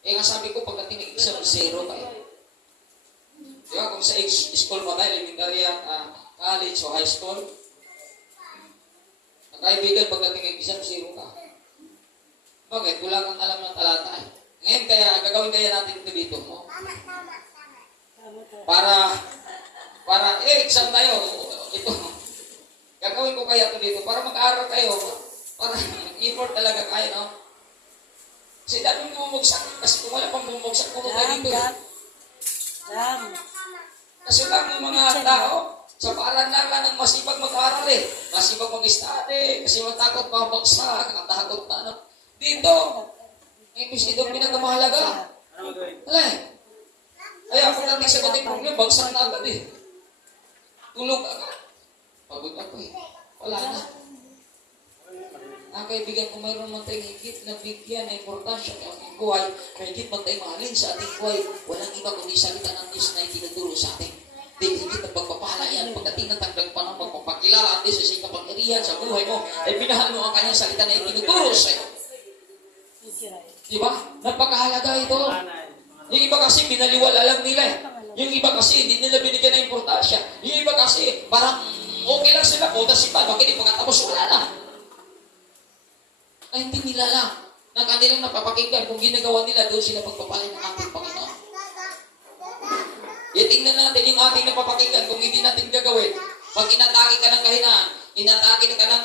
Eh nga sabi ko, pagdating ng exam, zero kayo. Di ba? Kung sa school mo tayo, elementary, college o high school, ang kaibigan, pagdating ng exam, zero ka. Bakit? Wala kang alam ng talata eh. Ngayon, kaya gagawin kaya natin ito dito mo. Para, exam tayo. Ito. Gagawin ko kaya ito dito para mag-aaral kayo. Para effort talaga kayo, no? Kasi dami bumugsak. Kasi kung wala pang bumugsak, puro kayo dito. Kasi lang yung mga tao, sa paalan-alan ng masipag mag-aaral eh. Masipag mag-study, kasi matakot mabagsak, natakot na ano. Dito, English dito pinakamahalaga. Wala eh. Kaya ako natin sa kating problem, bagsak na agad eh. Tulog agad. Pagod ako eh. Wala na. Kaibigan, kung mayroon man tayong higit na bigyan na importansya ng ating buhay, may higit man tayong mahalin sa ating buhay, walang iba kundi salita ng Diyos na itinuturo sa atin. Dahil higit na pagpapala yan, pagdating ng tagdag pa ng magpapakilala ang Diyos sa siyang kapangyarihan sa buhay mo, ay pinahal mo ang kanyang salita na itinuturo sa iyo. Diba? Napakahalaga ito. Yung iba kasi binaliwala lang nila eh. Yung iba kasi hindi nila binigyan ng importansya. Yung iba kasi parang okay lang sila, kotas iba, bakit di pagkatapos wala na. Ay hindi nila lang na kanilang napapakinggan kung ginagawa nila doon sila pagpapalay ng ating Panginoon. Tingnan natin yung ating napapakinggan kung hindi natin gagawin. Pag inatake ka ng kahinaan, inatake ka ng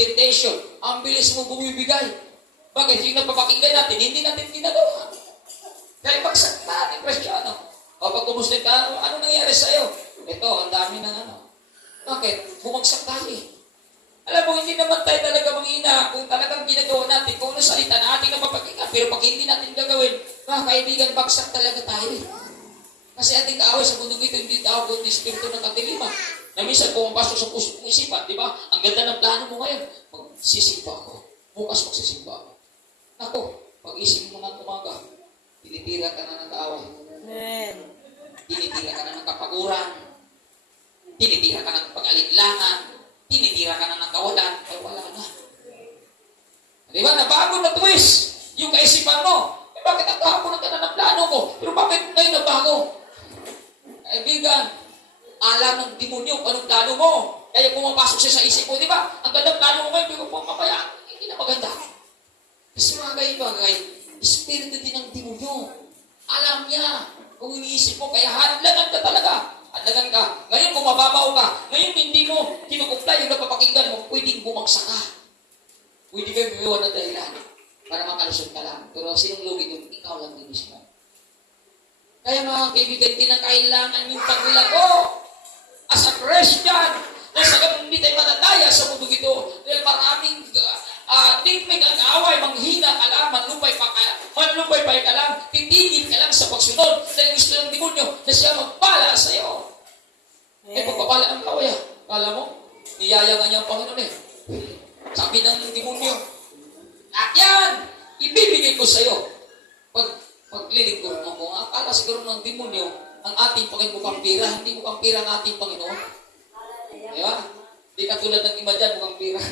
temptation, ang bilis mo bumibigay. Bakit? Yung napapakinggan natin, hindi natin ginagawa. Kaya bagsak natin, Kristyano. O pag kumustin ka, ano nangyari sa'yo? Ito, ang dami ng ano. Bakit? Bumagsak tayo eh. Alam mo, hindi naman tayo talaga manghina kung talagang ginagawa natin, kung ano salita na ating napapakinggan. Pero pag hindi natin gagawin, kaibigan, bagsak talaga tayo eh. Kasi ating kaaway sa mundong ito, hindi tawag kundi espiritu ng katiliman. Na minsan pumapasok sa puso mong isipan, di ba? Ang ganda ng plano mo ngayon. Magsisimba ako. Bukas magsisimba ako. Ako, pag-isip mo ng umaga, tinitira ka na ng kaaway. Amen. Tinitira ka na ng kapaguran. Tinitira ka ng pag-alinlangan. Tinitira ka na ng kawalan. Ay, wala na. Di ba? Nabago na twist yung kaisipan mo. Eh, bakit ang kahapon na ng plano ko? Pero bakit ngayon nabago? Kaibigan, alam ng demonyo kung anong plano mo. Kaya pumapasok siya sa isip mo, di ba? Ang gandang plano mo ngayon, pero pumapaya, hindi na maganda. Kasi mga kaibigan, espiritu din ng demonyo. Alam niya kung iniisip mo, kaya hadlangan ka talaga. Hadlangan ka. Ngayon kung mababaw ka, ngayon hindi mo kinukumply yung napapakinggan mo, pwedeng bumagsak ka. Pwede kayo gagawa ng dahilan para makalusot ka lang. Pero sinong lugi doon? Ikaw lang din mismo. Kaya mga kaibigan, kinakailangan yung paglago as a Christian na sa ganun hindi tayo manadaya sa mundo ito dahil maraming tingmig ang away, manghina ka lang, manlupay pa ka lang, titigil ka lang sa pagsunod dahil gusto ng demonyo na siya magpala sa iyo. Eh, pagpapala ang away Kala mo, niyaya nga niya ang Panginoon eh. Sabi ng demonyo, at yan, ibibigay ko sa iyo. Paglilingkod mo mo, akala siguro ng demonyo, ang ating Panginoon mukhang pira, hindi mukhang pira ang ating Panginoon. Di ba? Hindi katulad ng iba dyan, mukhang pira.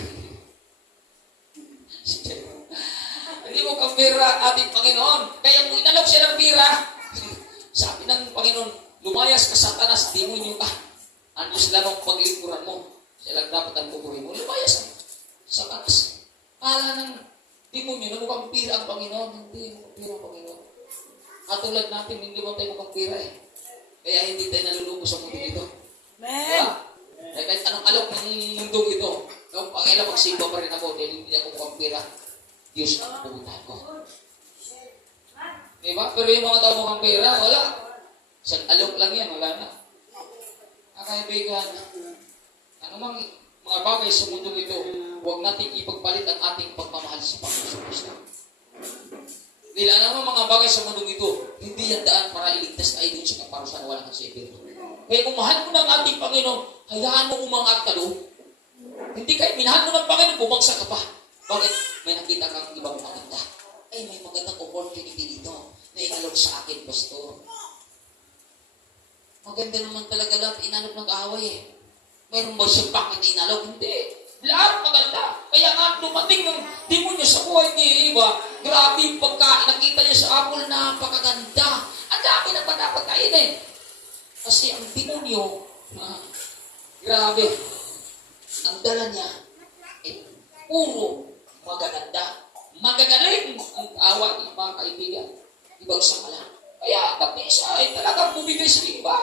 Hindi mukhang pira ang ating Panginoon. Kaya kung inalok siya ng pira, sabi ng Panginoon, lumayas ka Satanas, demonyo ka. Ang Diyos lang ang paglingkuran mo. Siya lang dapat ang pupuri mo. Lumayas ka. Satanas. Kala ng demonyo na mukhang pira ang Panginoon. Hindi mukhang pira ang Panginoon. Katulad natin, hindi mo tayo mukhang pira eh. Kaya hindi tayo nalulubo sa mundo ito. Amen. Kaya kahit anong alok ng mundong ito, kung pangailan magsimba pa rin ako dahil hindi ako mukhang pira, Diyos ang pupuntahan ko. Diba? Pero yung mga tao mukhang pira, wala. Isang alok lang yan, wala na. Kaibigan, anumang mga bagay sa mundo ito, huwag natin ipagpalit ang ating pagmamahal sa Panginoon Kristo. Dahil anumang mga bagay sa mundo ito, hindi yan daan para iligtas tayo dun sa kaparusahan na walang kasipin. Kaya kung mahal mo ng ating Panginoon, hayaan mo umangat ka doon. Hindi kayo, minahal mo ng Panginoon, bumagsak ka pa. Bakit? May nakita kang ibang maganda. Ay, may magandang opportunity dito na inalok sa akin, Pastor. Maganda naman talaga lahat, inalok ng kaaway eh. Mayroon ba siyang bakit inalok? Hindi. Lahat maganda. Kaya nga dumating ng demonyo sa buhay ni Eva, Grabe yung pagkain. Nakita niya sa apple, napakaganda. Ang dami na pa dapat kainin. Kasi ang demonyo, grabe, ang dala niya ay puro magaganda. Magagaling ang awa ng mga kaibigan. Ibagsak ka lang. Kaya pati siya ay talagang bumigay sa iba.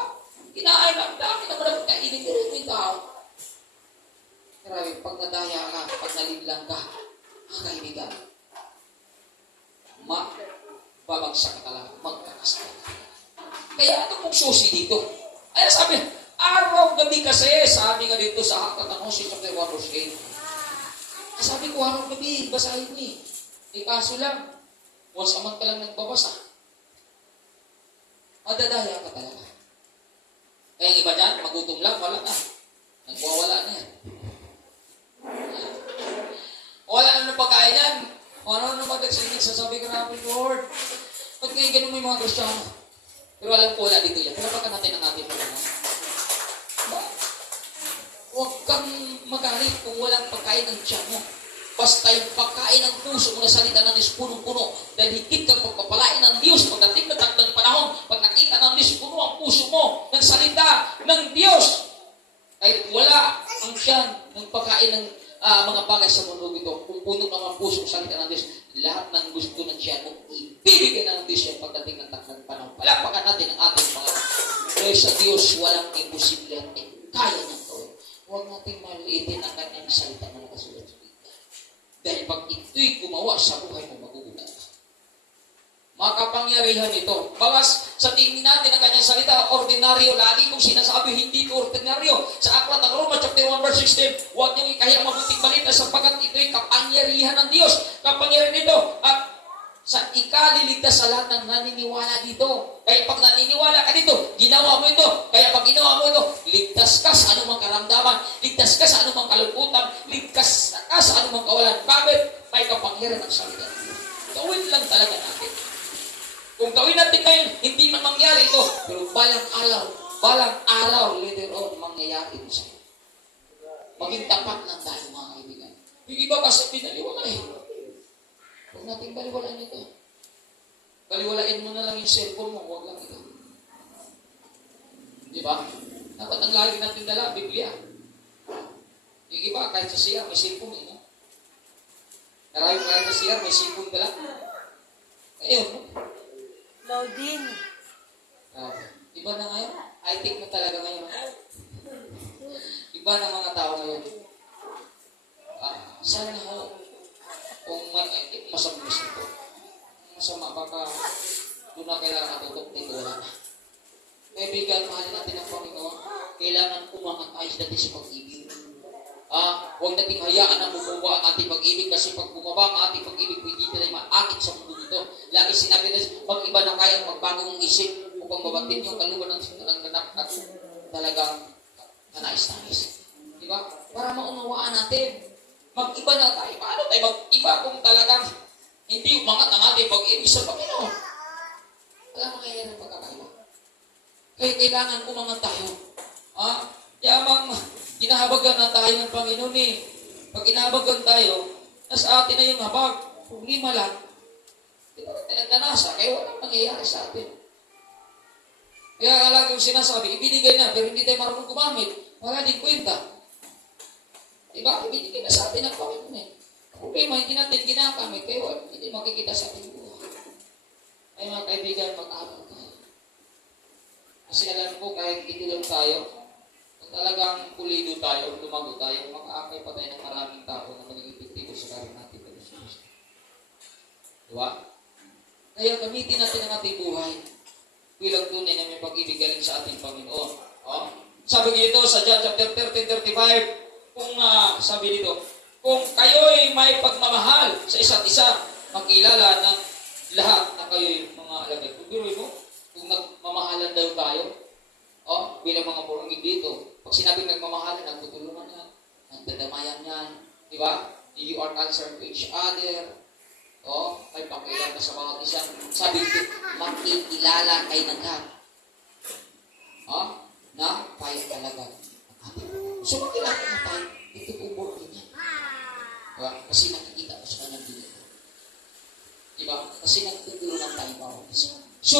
Kinain ang dami na dapat kainin. Pero ito yung tao. Grabe, pag nadaya ka, pag naliblang ka, mga kaibigan, babagsak ka talaga, magkakasal ka. Kaya ano pong susi dito? Ay sabi, araw-gabi kasi, sabi nga dito sa Aklat ng Moses, chapter 1, verse 8. Sabi ko, araw-gabi, basahin mo eh. Eh kaso lang, once a month ka lang nagbabasa. Madadaya ka talaga. Kaya ang iba dyan, magutom lang, wala na. Nagwawala na yan. Wala na ng pagkain yan. Ano na magdagsinig, sasabi ko namin, Lord, ba't kayo ganun mo yung mga Kristiyano? Pero alam ko, wala dito yan. Pero baka natin ang ating mga. Huwag kang magalit kung walang pagkain ng tiyan mo. Basta yung pagkain ng puso mo na salita ng Diyos punong-puno. Dahil higit kang pagpapalain ng Diyos pagdating na takdang panahon, pag nakita ng Diyos puno ang puso mo ng salita ng Diyos. Kahit wala ang tiyan ng pagkain ng mga bagay sa mundo ito, kung puno ng mga puso sa salita ng Diyos, lahat ng gusto ng tiyan mo, ibibigay na ng Diyos yan pagdating ng takdang panahon. Palapakan natin ang ating mga. Dahil sa Diyos, walang imposible at kaya niyang gawin. Huwag natin maliitin ang kanyang salita na nakasulat sa Biblia. Dahil pag ito'y gumawa sa buhay mo, magugulat ka. Makapangyarihan ito. Bawas sa tingin natin ang kanyang salita, ordinaryo, lagi kong sinasabi, hindi ito ordinaryo. Sa Aklat ng Roma, chapter 1, verse 16, huwag niyong ikahiya mabuting balita sapagkat ito'y kapangyarihan ng Diyos. Kapangyarihan ito. At sa ikaliligtas sa lahat ng naniniwala dito. Kaya pag naniniwala ka dito, ginawa mo ito. Kaya pag ginawa mo ito, ligtas ka sa anumang karamdaman, ligtas ka sa anumang kalungkutan, ligtas ka sa anumang kawalan. Bakit? May kapangyarihan ng salita. Gawin lang talaga natin. Kung gawin natin ngayon, hindi man mangyari ito. Pero balang araw, later on, mangyayari ito sa'yo. Maging tapat lang tayo, mga kaibigan. Yung iba kasi pinaliwala eh. Huwag natin baliwalain ito. Baliwalain mo na lang yung cellphone mo, huwag lang ito. Di ba? Dapat ang lagi natin dala, Biblia. Yung iba, kahit sa siya, may cellphone eh. No? Maraming kahit sa siya, may cellphone dala. Ayun, no? Loading. Iba na ngayon. I-think mo talaga ngayon. Iba na mga tao ngayon. Sana ho, kung masama ito. Masama, baka doon na kailangan natutok dito, wala na. Kaibigan, mahalin natin ang Panginoon. Kailangan umangat ayos natin sa pag-ibig. Huwag nating hayaan na bumaba ang ating pag-ibig kasi pag bumaba ang ating pag-ibig, hindi tayo maakit sa mundo nito. Lagi sinabi natin, pag iba na kaya magbagong isip upang mabatin yung kaluban ng ganap at talagang nanais-nais. Diba? Para maunawaan natin. Mag-iba na tayo. Paano tayo mag-iba kung talagang hindi umangat ang ating pag-ibig sa Panginoon? Wala mangyayari ng pagkakaiba. Kaya kailangan umangat tayo. Yamang kinahabagan na tayo ng Panginoon eh. Pag kinahabagan tayo, nasa atin na yung habag. Problema lang. Di ba nanasa? Kaya walang mangyayari sa atin. Kaya lagi yung sinasabi, ibinigay na, pero hindi tayo marunong gumamit. Wala din kwenta. Diba? Ibinigay na sa atin ang Panginoon eh. Problema, hindi natin ginagamit, kaya hindi makikita sa ating buhay. Ay mga kaibigan, mag-abang tayo. Kasi alam ko, kahit itulong tayo, kung talagang pulido tayo, lumago tayo, makaakay pa tayo ng maraming tao na magiging epektibo sa karin natin. Diba? Kaya gamitin natin ang ating buhay bilang tunay na may pag-ibig galing sa ating Panginoon. Sabi dito sa John chapter 13:35, kung sabi dito, kung kayo'y may pagmamahal sa isa't isa, magkilala ng lahat na kayo'y mga alagad. Kung biruin mo, kung nagmamahalan daw tayo, bilang mga burungin dito, pag sinabing nagmamahalan, nagtutulungan yan, nagdadamayan yan, di ba? You are concerned to each other, may pakialam ka sa mga isa. Sabi dito, makikilala kayo ng lahat. Na tayo talaga. So, makilala na tayo. Ito po burungin yan. Diba? Kasi nakikita ko sa kanyang dito. Diba? Kasi nagtutulungan tayo bawat isa. So,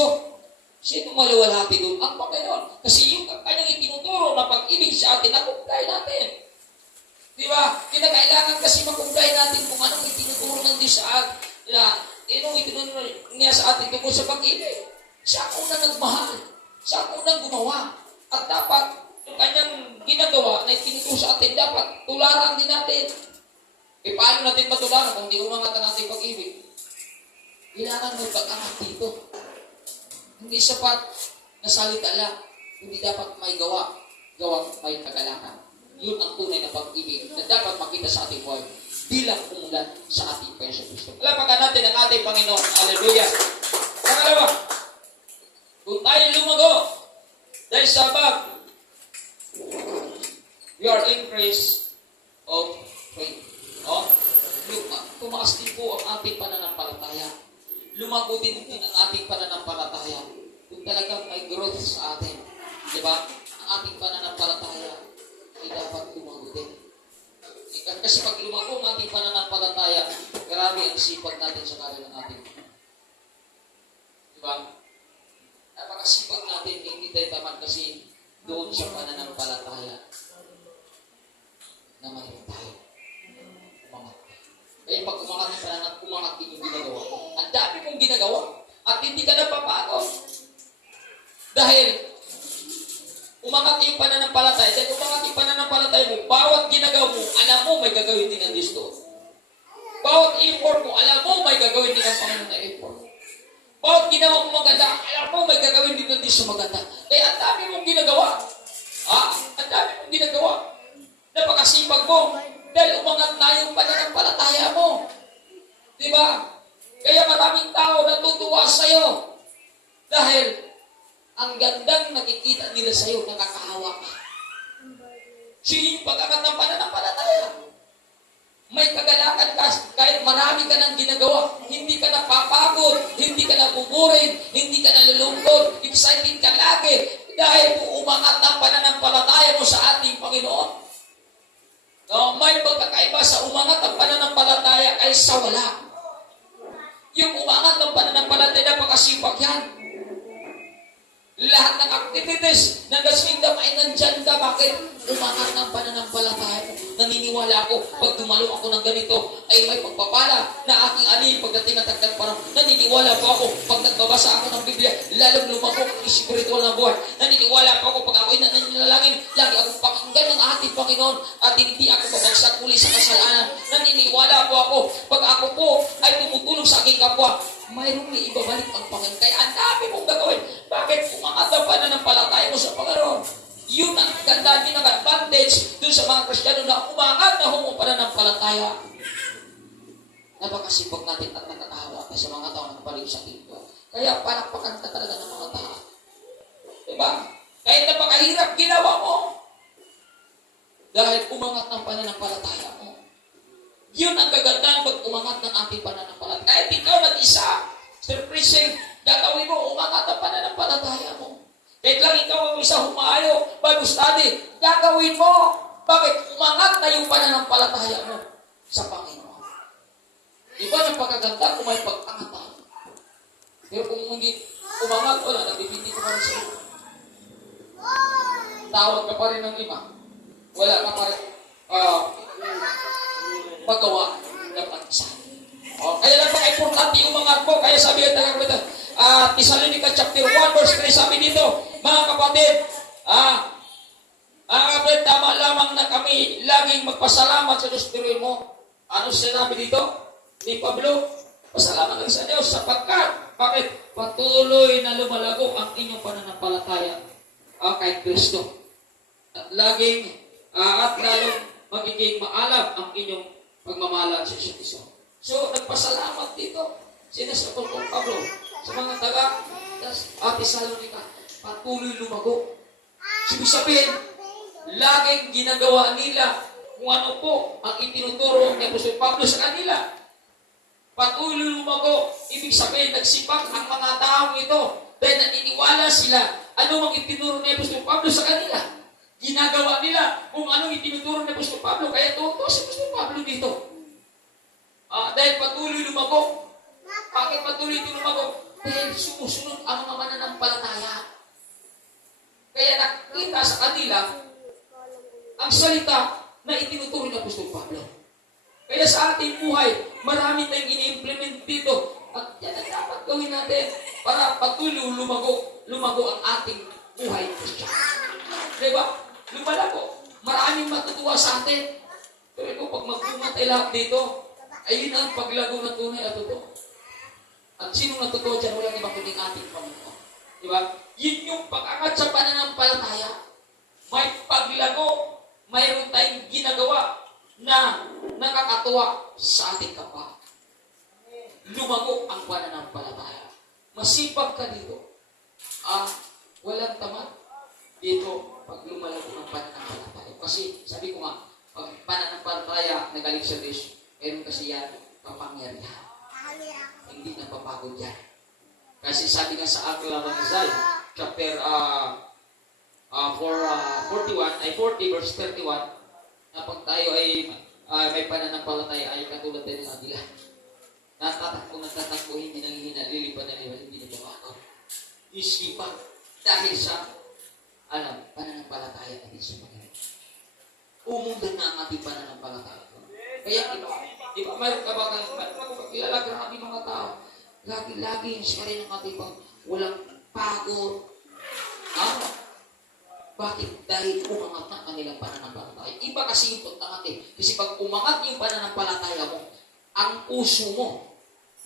sino maluwalhati doon? Ang Panginoon. Kasi yung kanyang itinuturo na pag-ibig sa atin, nakumply natin. Diba? Kinakailangan kasi makumply natin kung anong itinuturo ng Diyos sa atin. Anong itinuturo niya sa atin tungkol sa pag-ibig. Siya ang unang nagmahal. Siya ang unang gumawa. At dapat, yung kanyang ginagawa na itinuturo sa atin, dapat tularan din natin. E paano natin matularan kung di umangat ang ating pag-ibig? Kailangan may pag-angat dito. Hindi sapat na salita lang, hindi dapat may gawang may kagalakan. Yun ang tunay na pag-ibig na dapat makita sa ating buhay bilang umulan sa ating Panginoon Kristo. Palapakan natin ang ating Panginoon. Hallelujah! Pangalawa, kung tayo lumago dahil sa above, we are increase of faith. Tumaas din po ang ating pananampalataya. Lumago din ang ating pananampalataya. Kung talagang may growth sa atin. Diba? Ang ating pananampalataya ay dapat lumago din. Kasi pag lumago ang ating pananampalataya, grabe ang sipag natin sa kalan ng ating. Diba? Napakasipag natin, hindi tayo tamad kasi doon sa pananampalataya na mayroon tayo. Kaya pag umangat din yung ginagawa mo. Ang dami mong ginagawa at hindi ka napapagod. Dahil umangat yung pananampalataya. Dahil umangat yung pananampalataya mo, bawat ginagawa mo, alam mo may gagawin din ng Diyos doon. Bawat effort mo, alam mo may gagawin din ng Panginoon na effort. Bawat ginawa mo maganda, alam mo may gagawin din ng Diyos sa maganda. Kaya ang dami mong ginagawa. Ang dami mong ginagawa. Napakasipag mo. Dahil umangat na yung pananampalataya mo. Diba? Kaya maraming tao natutuwa sa'yo. Dahil ang gandang nakikita nila sa'yo, nakakahawa ka. Siya yung pag-angat ng pananampalataya. May kagalakan ka, kahit marami ka ng ginagawa, hindi ka napapagod, hindi ka nabuburin, hindi ka nalulungkot, excited ka lagi. Dahil umangat ang pananampalataya mo sa ating Panginoon. No, may pagkakaiba sa umangat ang pananampalataya ay sa wala. Yung umangat ng pananampalataya, napakasipag yan. Lahat ng activities ng God's kingdom ay nandyan ka. Bakit? Umangat ng pananampalataya mo. Naniniwala ako, pag dumalo ako ng ganito, ay may pagpapala na aking ani pagdating at tagdag parang. Naniniwala po ako, pag nagbabasa ako ng Biblia, lalong lumako ang espiritual na buhay. Naniniwala po ako, pag ako'y nananalangin, lagi akong pakinggan ng ating Panginoon at hindi ako babagsak muli sa kasalanan. Naniniwala po ako, pag ako po ay tumutulong sa aking kapwa, mayroong ibabalik ang Panginoon. Kaya ang dami mong gagawin. Bakit umangat ang pananampalataya mo sa Panginoon? Yun ang ganda, yun ang advantage dun sa mga Kristiyano na umangat na humong pananampalataya. Napakasipag natin at nakakahawa sa mga tao na napalig sa ating buhay. Kaya palakpakan ka talaga ng mga tao. Diba? Kahit napakahirap ginawa mo. Dahil umangat ng pananampalataya mo. Yun ang kagandahan pag umangat ng ating pananampalataya. Kahit ikaw nag-isa, surprising, gagawin mo, umangat ang pananampalataya mo. Kahit lang ikaw ang isa humayo, Bible study, gagawin mo. Bakit? Umangat na yung pananampalataya mo sa Panginoon. Iba ng pagkaganda kung may pag-angat tayo. Pero kung hindi umangat, wala, nagbibindi ko pa rin sa iyo. Tawag ka pa rin ng iba. Wala ka pa rin paggawa ng pag-isa. Kaya lang mga importante yung mga ko. Kaya sabi yung taga-kapita, Thessalonica chapter 1 verse 3, sabi dito, mga kapatid, tama lamang na kami laging magpasalamat sa Diyos. Pero mo, ano sinabi dito? Ni Pablo, pasalamat lang sa Diyos sapagkat, bakit? Patuloy na lumalago ang inyong pananampalataya kay Kristo. At laging, at lalong magiging maalam ang inyong pagmamahalan sa Kristo. So, nagpasalamat dito. Sinasabi ko Pablo sa mga taga Thessalonica, patuloy lumago. Ibig sabihin, laging ginagawa nila kung ano po ang itinuturo ni Apostol Pablo sa kanila. Patuloy lumago. Ibig sabihin, nagsipag ang mga taong ito dahil naniniwala sila ano ang itinuturo ni Apostol Pablo sa kanila. Ginagawa nila kung anong itinuturo ni Apostol Pablo. Kaya tuto si Apostol Pablo dito. Dahil patuloy lumago. Bakit patuloy ito lumago? Dahil sumusunod ang mga mananampalataya. Kaya nakita sa kanila ang salita na itinuturo ng Apostol Pablo. Kaya sa ating buhay, marami tayong ini-implement dito. At yan ang dapat gawin natin para patuloy lumago ang ating buhay. Diba? Lumalago. Maraming matutuwa sa atin. Pero kung pag magpumatay lahat dito, ayun ang paglago na tunay at totoo. At sino natutuwa dyan? Walang iba kundi ating Panginoon. Diba? Yun yung pag-angat sa pananampalataya. May paglago. Mayroon tayong ginagawa na nakakatuwa sa ating kapwa. Lumago ang pananampalataya. Masipag ka dito. Walang tamad dito pag lumalago ang pananampalataya. Kasi sabi ko nga, pag pananampalataya nagaling sa Diyos, meron kasi yan kapangyarihan. Hindi napapagod yan. Kasi sabi nga sa Akla ng Isaiah, chapter 40 verse 31, na pag tayo ay may pananampalataya ay katulad din ng agila. Natatakbo, hindi nanghihina, lilipad na liwan, hindi nagbabago. Isipan dahil sa pananampalataya natin sa Panginoon. Umundan na ang ating pananampalataya. Kaya iba mayroon ka ba kilala grabe mga tao. Lagi siya rin ang ating walang pagod. Bakit? Dahil umangat na kanilang pananampalataya. Iba kasi yung pagtangat. Kasi pag umangat yung pananampalataya mo, ang puso mo,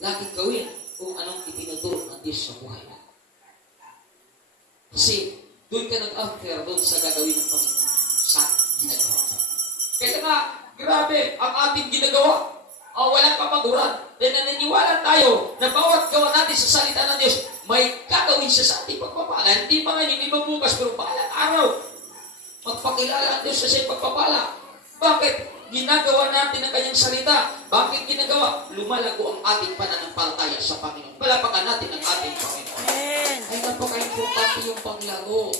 lagi gawin kung anong itinuturo ng Diyos sa buhay mo. Kasi doon ka nag-after doon sa gagawin ng Panginoon sa ginagawa mo. Kaya nga, grabe ang ating ginagawa. Walang kapaguran. Dahil naniniwala tayo na bawat gawa natin sa salita ng Diyos, may gagawin siya sa ating pagpapala. Hindi pa nga, hindi mabukas, pero bahalang araw. Magpakilala ang Diyos sa siya'y pagpapala. Bakit? Ginagawa natin ang kanyang salita. Bakit ginagawa? Lumalago ang ating pananampalataya sa Panginoon. Palapakan natin ang ating Panginoon. Ay, napaka-importante yung paglago.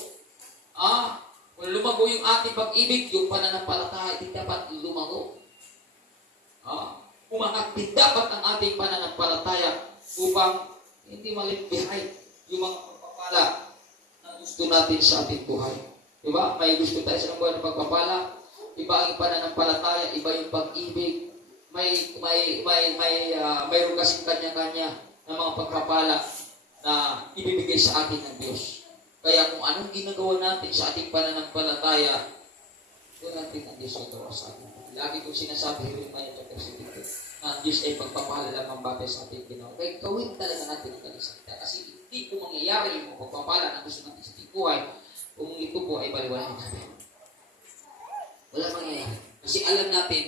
Kung lumago yung ating pag-ibig, yung pananampalataya, hindi dapat lumago. Umangat din dapat ang ating pananampalataya upang hindi malipbihay yung mga pagpapala na gusto natin sa ating buhay. Diba? May gusto tayo sa buhay ng pagpapala, iba ang pananampalataya, iba yung pag-ibig, mayroon kasing kanya-kanya ng mga pagpapala na ibibigay sa atin ng Diyos. Kaya kung anong ginagawa natin sa ating pananampalataya, doon natin ang Diyos nagawa sa atin. Lagi kong sinasabi rin pa yung chapter 72, na ang Diyos ay pagpapala lang ang bagay sa ating ginawa. Kaya gawin talaga natin ang kanisalita. Kasi hindi po mangyayari yung pagpapala na gusto natin sa ating buhay kung ito po ay baliwalain natin. Wala mangyayari. Kasi alam natin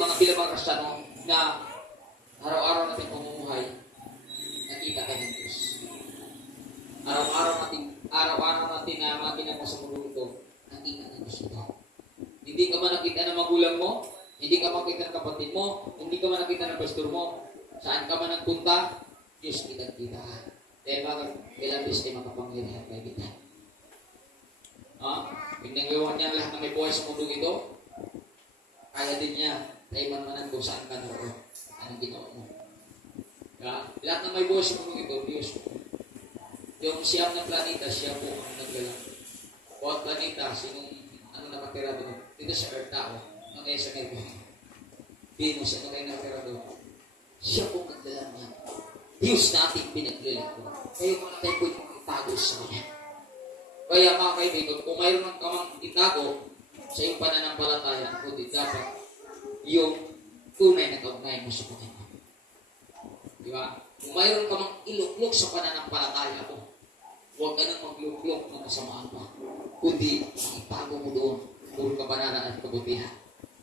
mga bilang mga Kristiyano na araw-araw natin pamumuhay, nakita tayo ng Diyos. Araw-araw natin na mga ginagawa sa mundo ito, nakita ng Diyos ito. Hindi ka man nakita ng magulang mo, hindi ka makita ng kapatid mo, hindi ka man nakita ng pastor mo, saan ka man nagpunta, Diyos kita-kita ka. Dahil bakit? Kailan Diyos ay makapangyarihan kay kita. Pinanggawa niya lahat ng may buhay sa mundo ito, kaya din niya na imanmanan kung saan ka naroon. Anong ginawa mo? Lahat ng may buhay sa mundo ito, Diyos. Yung siyam na planeta, siya po ang naglalang. Bawat planeta, sinong nakatira doon? Dito sa Earth tao, kaya sa Mercury. Venus, kayo nakatira doon. Siya po ang naglalang niya. Diyos natin pinaglalang ko. Kaya mga tayo po yung itago sa kanya. Kaya mga kaibigan, kung mayroon ka mang itago sa iyong pananampalataya, kundi dapat yung tunay na kaugnay mo sa Panginoon. Di ba? Kung mayroon ka mang iluklok sa pananampalataya mo, huwag ka nang magluklok ng kasamaan pa. Kundi, itago mo doon, puro kabananan at kabutihan.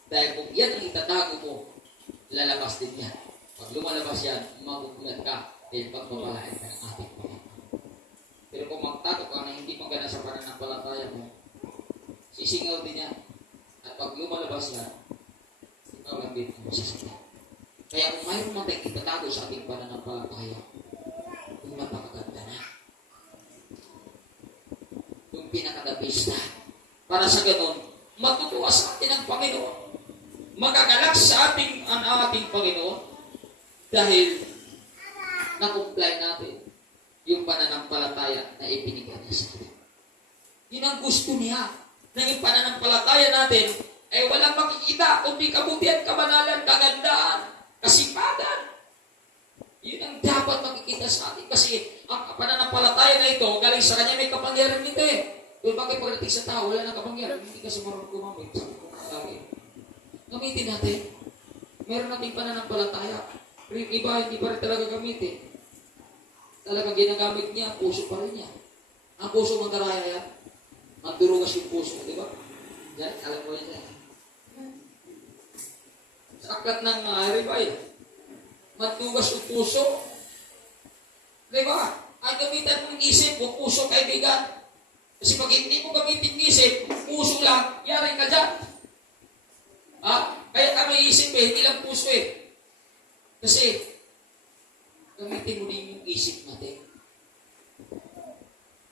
Dahil kung yan ang itatago mo, lalabas din yan. Pag lumalabas yan, magugulat ka, dahil pagpapalain ka ng ating Panginoon. Pero kung magtato ka na hindi magana sa pananampalataya mo, sisingaw din yan. At pag lumalabas yan, ikaw lang din ang masasakit. Kaya kung mayroon man tayong itatago sa ating pananampalataya, kung napakaganda na. Yung pinakadabis na. Para sa ganun, matutuwa sa atin ang Panginoon. Magagalak sa ating Panginoon dahil na-comply natin yung pananampalataya na ibinigay niya sa atin. Yun ang gusto niya, na yung pananampalataya natin ay walang makikita kundi kabutihan, kabanalan, kagandahan, kasipagan. Yun ang dapat makikita sa atin kasi ang pananampalataya na ito, galing sa kanya may kapangyarihan nito eh. Kung bakit pagdating sa tao, wala nang kapangyarihan, hindi kasi marunong gumamit. Sabi ko lagi. Gamitin natin. Meron nating pananampalataya. Pero yung iba, hindi pa rin talaga gamitin. Talagang ginagamit niya, puso pa rin niya. Ang puso mandaraya yan. Magdurugas yung puso, di ba? Diyan, alam mo yan dyan. Sa aklat ng ribay, magdugas yung puso. Di ba? Ang gamitan mong isip, huwag puso kaibigan. Kasi pag hindi mo gamitin isip, puso lang, yari ka dyan. Kaya ka may isip eh, hindi lang puso eh. Kasi, gamitin mo din yung isip natin.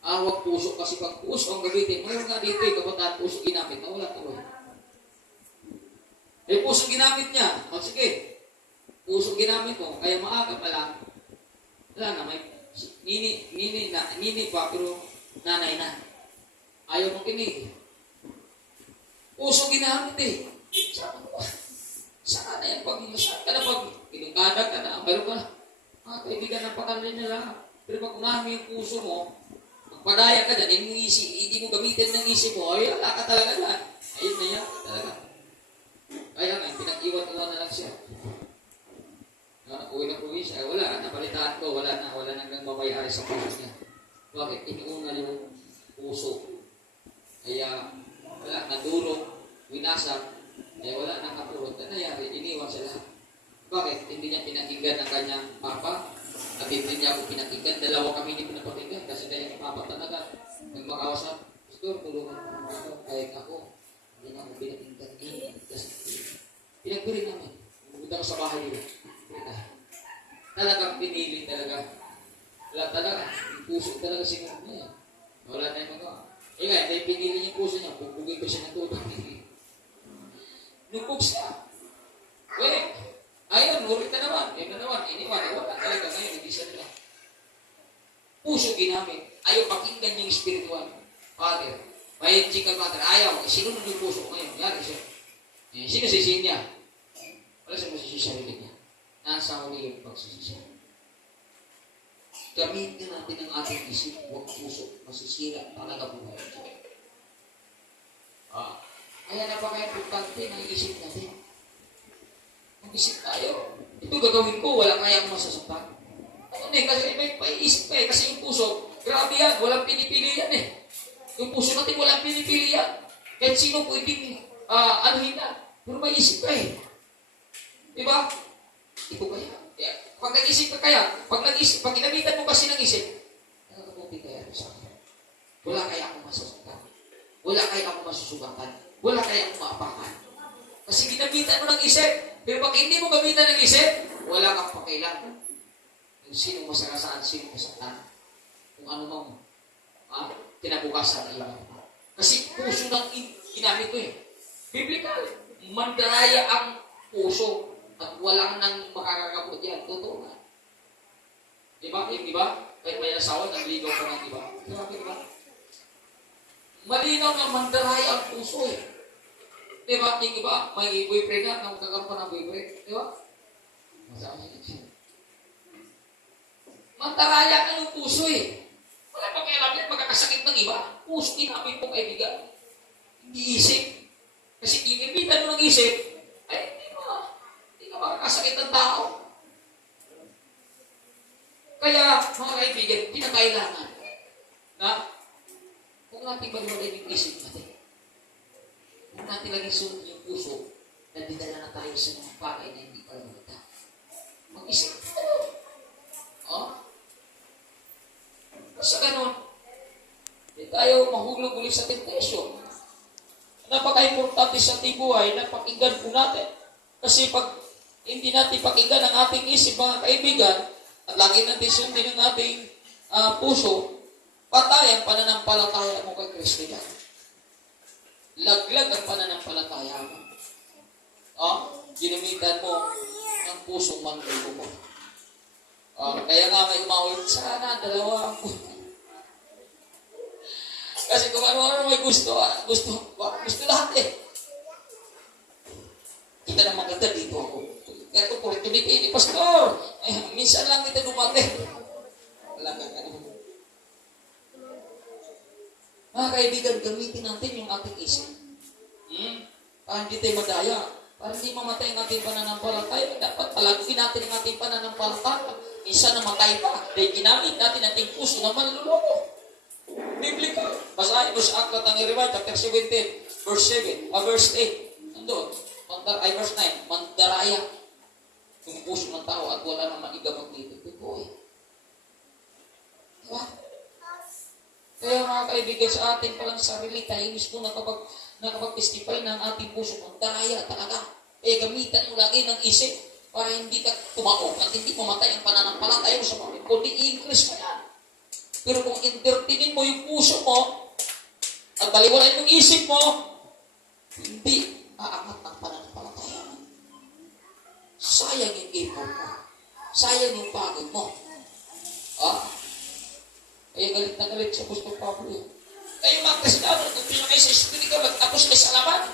Huwag puso kasi pag puso ang gamitin, mayroon nga dito eh, kapag puso ginamit, nawala tuloy. Eh, puso ginamit niya. Sige, puso ginamit mo, kaya maaga pa lang, wala na, may nini pa, pero nanay na. Ayaw mong kinig. Puso ginamit eh. Saan na yan? Saan ka na pag inungkadag ka na, mayroon ka na. Kaibigan ng pakanlin nila. Pero pag unahan yung puso mo, magpadaya ka dyan, hindi mo gamitin ng isip mo, ay, wala ka talaga dyan. Ayun na yan, talaga. Kaya nga, pinag-iwan-iwan na lang siya. Uwi na uwi siya. Wala, napalitaan ko, wala nang mamayari sa puso niya. Bakit? Inuungal yung puso. Kaya, wala, nadulog, winasag, kaya wala nang kapulot. Ano nangyari? Iniwan sila. Bakit? Hindi niya pinakinggan ang kanyang papa, at hindi niya ako pinakinggan. Dalawa kami hindi pinapakinggan kasi kaya yung papa talaga. Nagmakawasan, Pastor, tulungan mo ako, kahit ako. Hindi na ako pinakinggan. Kasi pinagpirin namin. Pumunta ko sa bahay nila. Talagang pinili talaga. Wala talaga. Yung puso talaga sinunod niya. Wala na yung mga. Nga, dahil pinili niya yung puso niya, bubugin ko siya ng tutang. Nupog siya. Ayun, ulit na naman. Yan na naman. Iniwan. Wala talaga ngayon. Hindi siya nila. Puso ginamit. Ayaw pakinggan yung spiritual. Father. May chika father. Ayaw. Sinunod yung puso ngayon. Yari siya. Sino sisihin niya? Wala siya masisisi sa sarili niya. Nasa huli yung pagsisisi. Gamitin natin ang ating isip. Huwag puso. Masisira. Talaga buhay. Kaya napaka-importante ng isip natin. Mag-isip tayo. Ito gagawin ko, wala kaya akong masasaktan. Kasi may isip pa eh. Kasi yung puso, grabe yan, walang pinipili yan eh. Yung puso natin walang pinipili yan. Kahit sino pwedeng anuhin na. Pero may isip ka eh. Diba? Ito kaya. Pag nag-isip ka kaya, pag ginamitan mo kasi ng isip, nakakabuti kaya ito sa akin. Wala kaya akong masasaktan. Wala kaya akong masusugatan. Wala kaya akong maapakan. Kasi ginamitan mo ng isip. Pero pag hindi mo gamitan ng isip, wala kang pakialam. Kung sino masakasaan, sino masaktan. Kung ano mang tinabukasan na iba. Kasi puso lang ginamit ko eh. Biblical. Mandaraya ang puso. At walang nang makakakabot yan. Totoo nga. Diba? Yung iba, kahit may asawa, nagligaw pa ng iba. Diba? Malinaw na mandaraya ang puso eh. Diba? Yung iba, may boyfriend nga, nang magkakaroon pa ng boyfriend. Diba? Masama siya. Mandaraya ka yung puso eh. Wala pa kaya lang yan, magkakasakit ng iba. Puso ginamit mo kaibigan. Hindi isip. Kasi ginamitan mo ng isip, ay hindi ka makakasakit ng tao. Kaya, mga kaibigan, pinakailangan na kung natin magmagay yung isip natin, kung natin laging sunod yung puso, nandidala na tayo sa mga bagay na hindi pa lumita. Mag-isip tayo. Sa ganun, hindi tayo mahulog ulit sa temptation. Napaka-importante sa ating buhay na pakinggan po natin. Kasi pag hindi natin pakinggan ang ating isip, mga kaibigan, at lagi natin sundin ang ating puso, patay ang pananampalataya mo kay Kristo yan. Laglag ang pananampalataya mo. Ginamitan mo ang pusong manlulo mo. Kaya nga may umawit, sana dalawa ako. Kasi kung ano-ano may gusto lahat eh. Kita na maganda dito ako. Kaya ito, opportunity ni Pastor. Minsan lang kita dumating. Wala ka ano. Mga kaibigan, gamitin natin yung ating isip. Para hindi tayo madaya. Para hindi mamatay ang ating pananampalataya. Dapat palagin natin ang ating pananampalataya. Minsan namatay pa. Dahil ginamit natin ang ating puso na manluloko. Biblical. Basahin mo sa Aklat ng Jeremiah, chapter 17, verse 7, verse 8. Nandun. Verse 9. Mandaraya. Yung puso ng tao at wala nang maigamot dito. Ito eh. Diba? Kaya mga kaibigan, sa ating palang sarili, tayo mismo nakapag-testify ng ating puso. Mandaraya talaga. Gamitan mo lagi ng isip para hindi ka tumaok at hindi mamatay ang pananampalataya mo sa mga kundi i-increase mo yan. Pero kung entertainin mo yung puso mo at baliwalain yung isip mo, hindi aangat ang pananampalataya mo. Sayang yung effort mo. Sayang yung pagod mo. Kaya galit na galit sa Apostol Pablo. Kayo mga Kristiyano, kung pinakay sa Espiritu, magtapos kayo sa laban.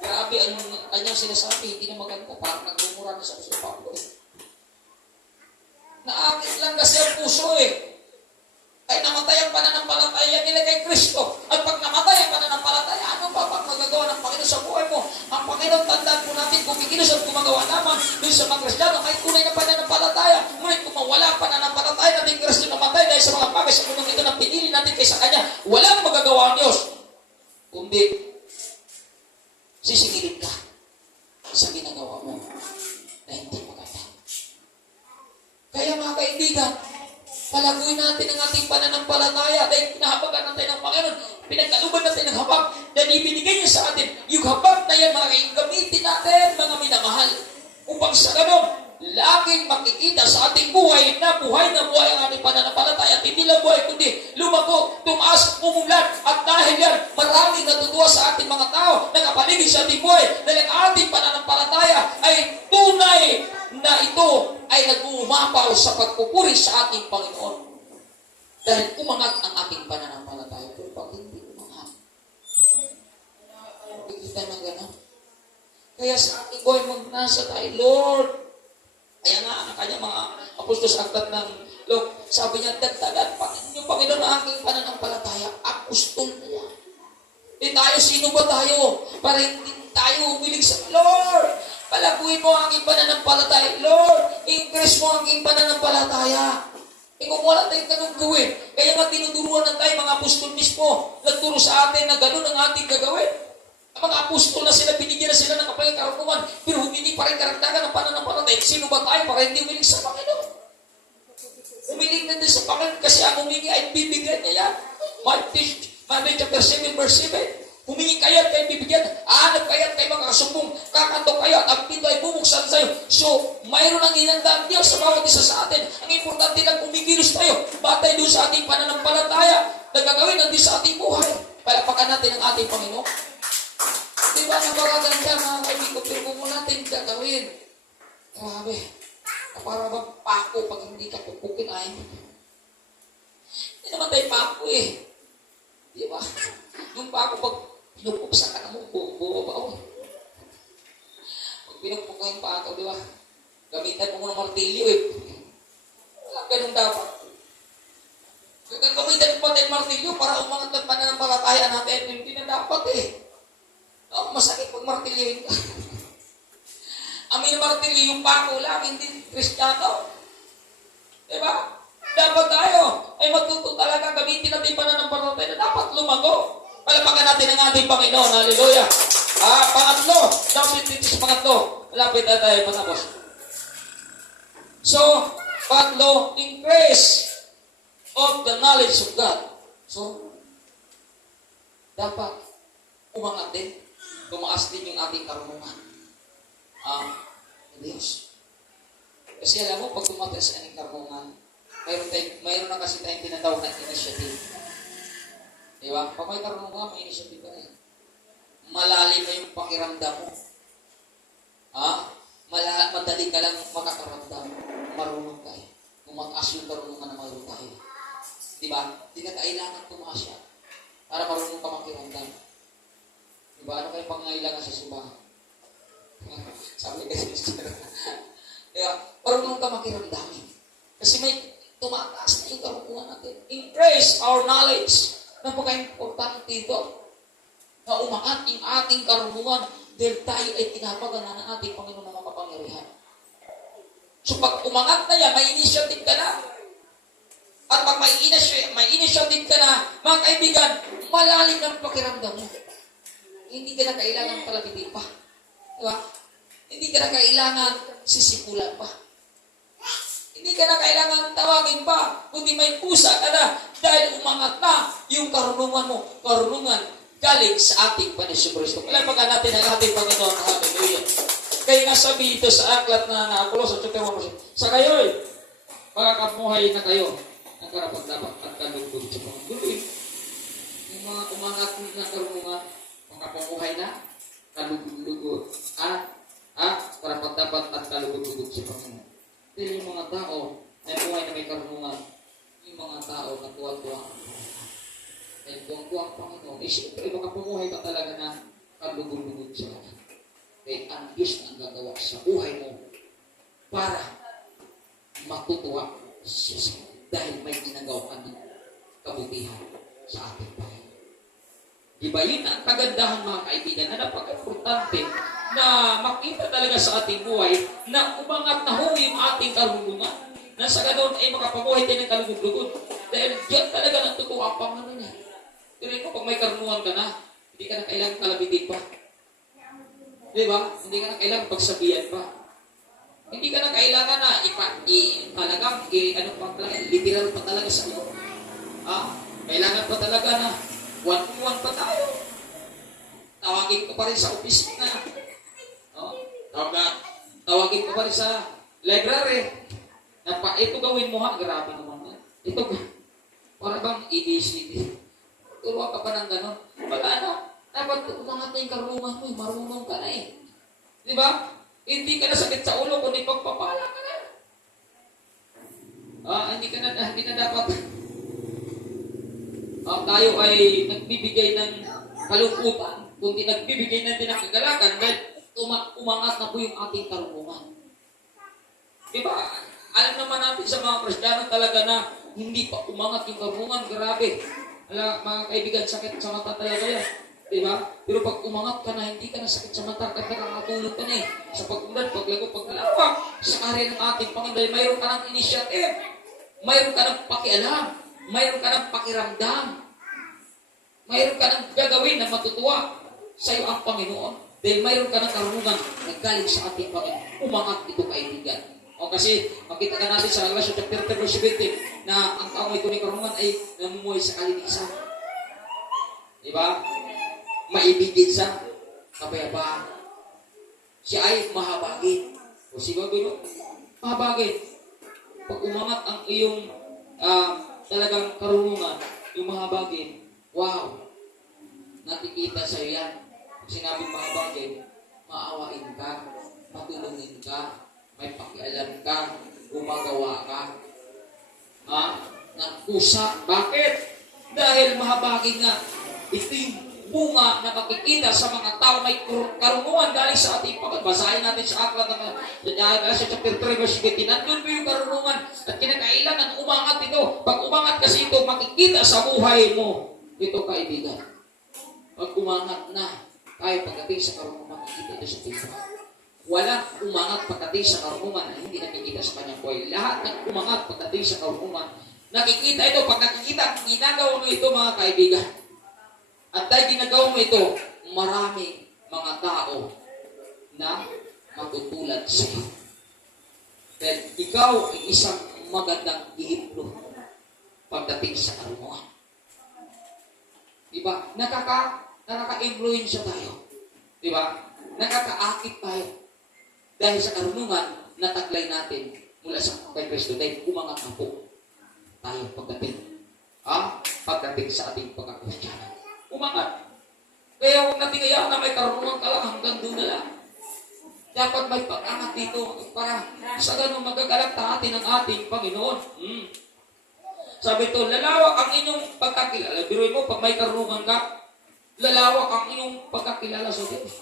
Grabe, anong kanyang sinasabi, hindi na maganda. Parang nagmumura na sa Apostol Pablo. Naakit lang kasi ang puso Ay namatay ang pananampalataya nila kay Kristo. At pag namatay ang pananampalataya, ano ba pag magagawa ng Panginoon sa buhay mo? Ang Panginoon, tandaan po natin, kumikilos at gumagawa naman dun sa mga Kristiyano, kahit tunay na pananampalataya. Ngunit kung mawala ang pananampalataya natin, Kristo namatay dahil sa mga bagay sa punong ito na pinili natin kaysa Kanya, walang magagawa ang Diyos. Kundi, sisingilin ka sa ginagawa mo na hindi maganda. Kaya mga kaibigan, palaguin natin ang ating pananampalataya dahil pinahabagan natin ng Panginoon. Pinagkaluban natin ng habag dahil ibinigay niya sa atin. Yung habag na yan, gamitin natin, mga minamahal. Upang sa ganun, laging makikita sa ating buhay na buhay ang ating pananampalataya. At hindi lang buhay, kundi lumago, tumaas, umulat. At dahil yan, maraming natutuwa sa ating mga tao na kapaligid sa ating buhay. Dahil ang ating pananampalataya ay tunay na ito ay nag-uumapaw sa pagpupuri sa ating Panginoon. Dahil umangat ang ating pananampalataya. Pero pag hindi umangat, kita na gano'n. Kaya sa ating buhay, magnasa tayo, Lord. Kaya nga, ang kanya mga apostol sa Aklat ng Luke, sabi niya, dagdagan pa yung Panginoon ang aking pananampalataya. Apostol na yan. Tayo, sino ba tayo? Para hindi tayo umilig sa Lord. Palaguin mo ang aking pananampalataya. Lord, increase mo ang aking pananampalataya. Kung wala tayong ganun gawin, kaya nga tinuturuan na tayo, mga apostol mismo, nagturo sa atin na ganun ang ating gagawin. Ang mga apostol na sila, binigyan na sila ng kapalang karunungan, pero hindi pa rin karagdagan ng pananampalataya. Sino ba tayo para hindi umilig sa Panginoon? Umilig na din sa Panginoon kasi ang humingi ay bibigyan niya yan. Matthew chapter 7 verse 7. Humingi kayo at kayo bibigyan. Hanap kayo at kayo mga kasumbong. Kakanto kayo at ang pinto ay bubuksan sa iyo. So, mayroon ang inandang Diyos sa bawat isa sa atin. Ang importante lang kumikilos tayo. Batay doon sa ating pananampalataya na gagawin ng Diyos sa ating buhay. Palapakan natin ang ating Panginoon. Diba napakaganda mga kaibigan? Pero kung natin gagawin, grabe. Para bang pako pag hindi ka pupukin ay. Hindi naman tayo pako Diba? Yung pako pag pinupuksa ka na mo, buo. Pag pinupuk ka yung pako, di ba? Gamitan mo ng martilyo Wala, ganun dapat. Gamitan mo ng martilyo para umangat ang pananampalataya natin. Hindi na dapat masakit pag martilyoin ka. Amin martilyo, yung pako lang, hindi Kristiyano. Di ba? Dapat tayo ay matuto talaga gamitin natin pananampalataya na dapat lumago. Palapakan natin ang ating Panginoon. Hallelujah. Pangatlo. Dapat dito sa pangatlo. Malapit na tayo patapos. So, pangatlo, increase of the knowledge of God. So, dapat umangat din. Tumaas din yung ating karunungan. Diyos. Kasi alam mo, pag tumataas ang ating karunungan, mayroon na kasi tayong tinatawag na initiative. Diba? Pag may karunungan ka, may initiative ka na Malalim na yung pakiramdam mo. Madali ka lang makakaramdam. Marunong ka kung mataas yung karunungan na mayroon tayo. Diba? Hindi ka kailangan tumaas yan para marunong ka makiramdam. Diba? Ano kayo pangangailangan sa simbahan? Sabi kasi sister. Diba? Marunong ka makiramdam. Kasi may tumataas na yung karunungan natin. Increase our knowledge. Napaka-importante ito. Na umangat yung ating karunungan dahil tayo ay tinapagana ng ating Panginoon na makapangyarihan. So pag umangat na yan, may initiative ka na. At pag may initiative ka na, mga kaibigan, malalim ng pakiramdam mo. Hindi ka na kailangan palabitin pa. Diba? Hindi ka na kailangan sisipulan pa. Hindi ka na kailangan tawagin pa, kundi may pusa ka na dahil umangat na yung karunungan mo. Karunungan galing sa ating Panginoon Kristo. Kailangan natin ang ating Panginoon. Hallelujah. Kaya nga sabi ito sa aklat na Apolos at sa kayo'y makakamuhay na kayo ng karapat-dapat at kalugod sa Panginoon. Yung mga umangat na karunungan, makapamuhay na kalugod at karapat-dapat at kalugod sa Panginoon. Dahil yung mga tao ay buhay na may karunungan, yung mga tao na tuwa-tuwa. Dahil tuwa-tuwa ang Panginoon, siyempre makapamuhay ka talaga na kalugod sa Panginoon. Kaya ang Diyos na ang gagawa sa buhay mo para matutuwa siya dahil may ginagawa ka ng kabutihan sa ating Panginoon. Diba yun ang kagandahan mga kaibigan na napaka-importante na makita talaga sa ating buhay na umangat na huli yung ating karunungan na sa ganoon ay makapabuhay tayo ng kalugod-lugod dahil diyan talaga natutuwa ang Panginoon niya. Pero pag may karunungan ka na, hindi ka na kailangan kalabitin pa. Diba? Hindi ka na kailangan pagsabihan pa. Hindi ka na kailangan na literal pa talaga sa iyo. Kailangan pa talaga na one-to-one pa tayo. Tawagin ko pa rin sa opisina. Tawagin ko pa rin sa library. Ito gawin mo ha, grabe naman na. Ito, para bang ABCD. Turuan ka pa ng gano'n. Wala na. Dapat umangat na yung karunungan mo, marunong ka na eh. Di ba? Hindi ka na sakit sa ulo, kundi pagpapala ka na. Hindi na dapat. Tayo ay nagbibigay ng kalungkutan, kundi nagbibigay ng kagalakan dahil umangat na po yung ating karunungan. Di ba? Alam naman natin sa mga Kristiyano talaga na hindi pa umangat yung karunungan, grabe. Mga kaibigan, sakit sa mata talaga yan. Diba? Pero pag umangat ka na, hindi ka na sakit sa mata, kasi nakakatulog ka na eh. Sa pagulad, paglago, paglalawak, sa area ng ating Panginoon, dahil mayroon ka ng initiative, mayroon ka ng pakialam, mayroon ka ng pakiramdam, mayroon ka ng gagawin na matutuwa sa iyo ang Panginoon. Dahil mayroon ka ng karunungan na galing sa ating Panginoon. Umangat ito kaibigan. O kasi, makita ka natin sa Revelation chapter 3 verse 20 na ang taong ito may karunungan ay namumuhay sa kalinisan. Diba? Maibigin sa kapayapaan. Siya ay mahabagin. O siguro no? Mahabagin. Pag umangat ang iyong talagang karunungan, yung mahabagin, wow! Nakikita sa iyo yan. Pag sinabing mahabagin, maawain ka, matulungin ka, may pakialam ka, gumagawa ka. Nagkusa. Bakit? Dahil mahabagin nga. Ito yung bunga na makikita sa mga tao may karunungan galing sa ating Panginoon. Basahin natin sa aklat ng sa chapter 3 verse 15. Nandun po yung karunungan at kinakailangan umangat ito. Pag umangat kasi ito, makikita sa buhay mo. Ito kaibigan. Pag umangat na tayo pagdating sa karunungan, makikita ito sa tingin. Walang umangat pagdating sa karunungan na hindi nakikita sa kanyang buhay. Lahat ng umangat pagdating sa karunungan, nakikita ito. Pag nakikita, ginagawa mo ito mga kaibigan. At dahil ginagawa mo ito, marami mga tao na matutulad sa iyo. Dahil ikaw ay isang magandang ihiplo pagdating sa karunungan. Diba? Nakaka-influence tayo. Diba? Nakakaakit tayo. Dahil sa karunungan, nataglay natin mula sa kay Kristo. Dahil umangat na po tayo pagdating. Pagdating sa ating pagkakristyano. Umangat. Kaya huwag natin ayaw na may karunungan ka lang hanggang doon na lang. Dapat may pag-angat dito para sa ganun magagalak natin ang ating Panginoon. Sabi ito, lalawak ang inyong pagkakilala. Biruin mo, pag may karunungan ka, lalawak ang inyong pagkakilala sa Diyos.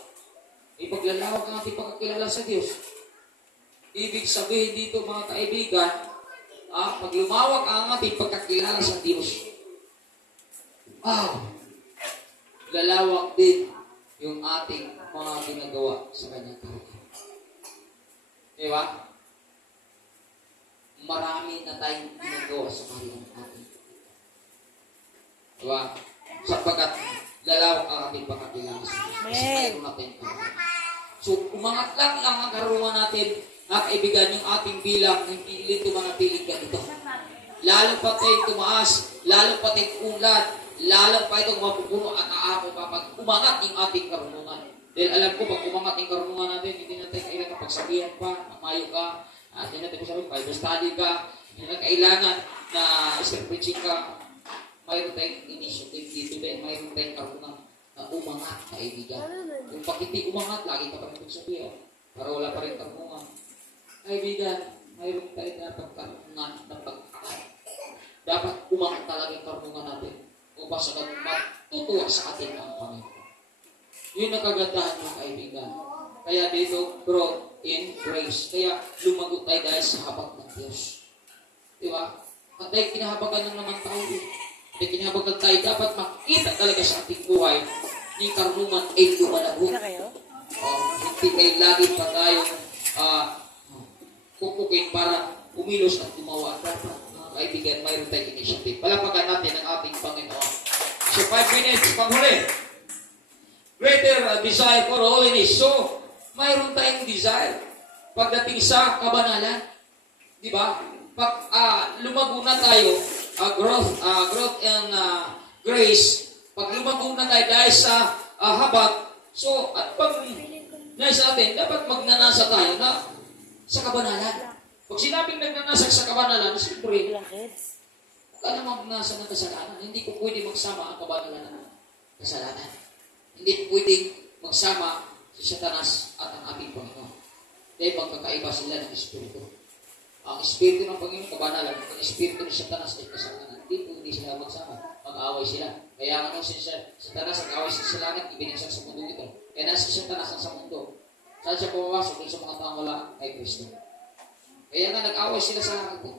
Ipaglalawak ang ating pagkakilala sa Diyos. Ibig sabihin dito mga kaibigan, pag lumawak ang ating pagkakilala sa Diyos, lalawak din yung ating mga ginagawa sa kanyang tao. Diba? Marami na tayong ginagawa sa kanyang ating. Diba? Sapagkat lalawak ang ating pagkakilala sa Diyos. Kasi mayroon natin. So, umangat lang ang karuman natin, mga kaibigan, yung ating bilang, hindi ito manatiling ganito. Lalo pa tayong tumaas, lalo pa tayong unlad, lalo pa itong mapupuno at aako kapag umangat yung ating karunungan. Dahil alam ko, pag umangat yung karunungan natin, hindi natin kailangan pagsabihan pa, mamayo ka, at hindi natin sabihin, Bible study ka, hindi natin kailangan na preaching ka. Mayroon tayong initiative dito dahil mayroon tayong karunungan na umangat, kaibigan. Kung pag hindi umangat, lagi ka pa rin pagsabihan, para wala pa rin karunungan. Kaibigan, mayroon tayong dapat karunungan na pag-akat. Dapat umangat talaga yung karunungan natin. Kung basta ka matutuwa sa atin ang Panginoon. Yun ang kagandahan mga kaibigan. Kaya dito, growth in grace. Kaya lumago tayo dahil sa habag ng Diyos. Diba? At dahil kinahabagan ng naman tayo. Dahil kinahabagan tayo, dapat makita talaga sa ating buhay yung karunungan ay lumalago. Hindi kayo lagi pa tayo kukukin para umilos at gumawa. Dapat kaibigan, mayroon tayong initiative. Palapakan natin ang ating Panginoon. So, 5 minutes, panghuli. Greater desire for holiness. So, mayroon tayong desire pagdating sa kabanalan. Di ba? Pag lumago na tayo, growth and grace, pag lumago na tayo dahil sa habag, so, at pag nasa atin, dapat magnanasa tayo na sa kabanalan. Pag sinabing nagnanasag sa kabanalan, siyempre, ka na magnasa ng kasalanan. Hindi ko pwede magsama ang kabanalan ng kasalanan. Hindi ko pwede magsama si Satanas at ang ating Panginoon. Dahil magkakaiba sila ng Espiritu. Ang Espiritu ng Panginoon, kabanalan. Ang Espiritu ng Satanas ay kasalanan. Hindi sila magsama. Mag-aaway sila. Kaya nga si Satanas, nag-aaway siya sa langit, ibinagsak sa mundo ito. Kaya nasa si Satanas sa mundo. Saan siya pumapasok sa mga taong wala kay Kristo? Kaya nga nag-away sila sa langit.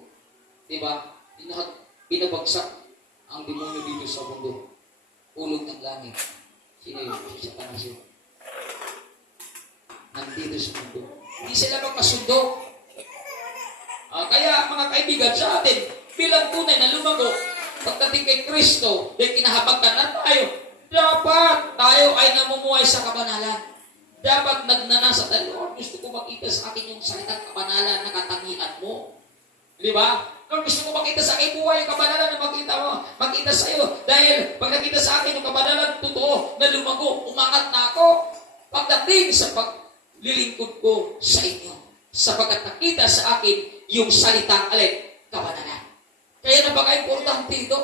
Diba? Binabagsak ang demonyo dito sa mundo. Ulog ng langit. Sino yun? Si Satanas yun. Nandito sa mundo. Hindi sila magkasundo. Kaya mga kaibigan sa atin, bilang tunay na lumago, pagdating kay Kristo, dahil kinahabagkan na tayo, dapat tayo ay namumuhay sa kabanalan. Dapat nagnanasa tayo, Lord, gusto ko makita sa akin yung salitang kabanalan na katangian mo. Di ba? Lord, gusto ko makita sa aking buhay yung kabanalan na makita sa iyo. Dahil pag nakita sa akin yung kabanalan, totoo na lumago, umangat na ako. Pagdating sa paglilingkod ko sa inyo. Sapagkat nakita sa akin yung salitang kabanalan. Kaya napaka-importante ito.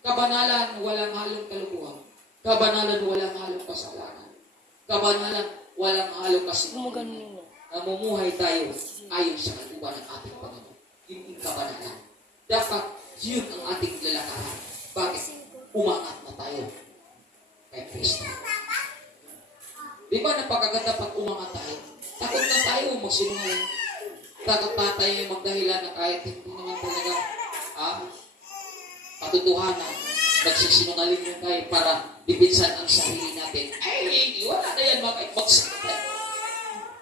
Kabanalan, walang halong kalukuhan. Kabanalan, walang halong kasalanan. Kabanalan, walang halong kasinungalingan. Namumuhay tayo ayon sa kalooban ng ating Panginoon. Yung kabanalan. Dapat yun ang ating lalakaran. Bakit? Umangat na tayo kay Kristo. Di ba napakaganda pag umangat tayo? Takot na tayo magsinungaling. Takot na tayo magdahilan na kahit hindi naman talaga katotohanan. Magsisinungaling yung tayo para dipinsan ang sarili natin. Ay, wala na yan mga kaibigan.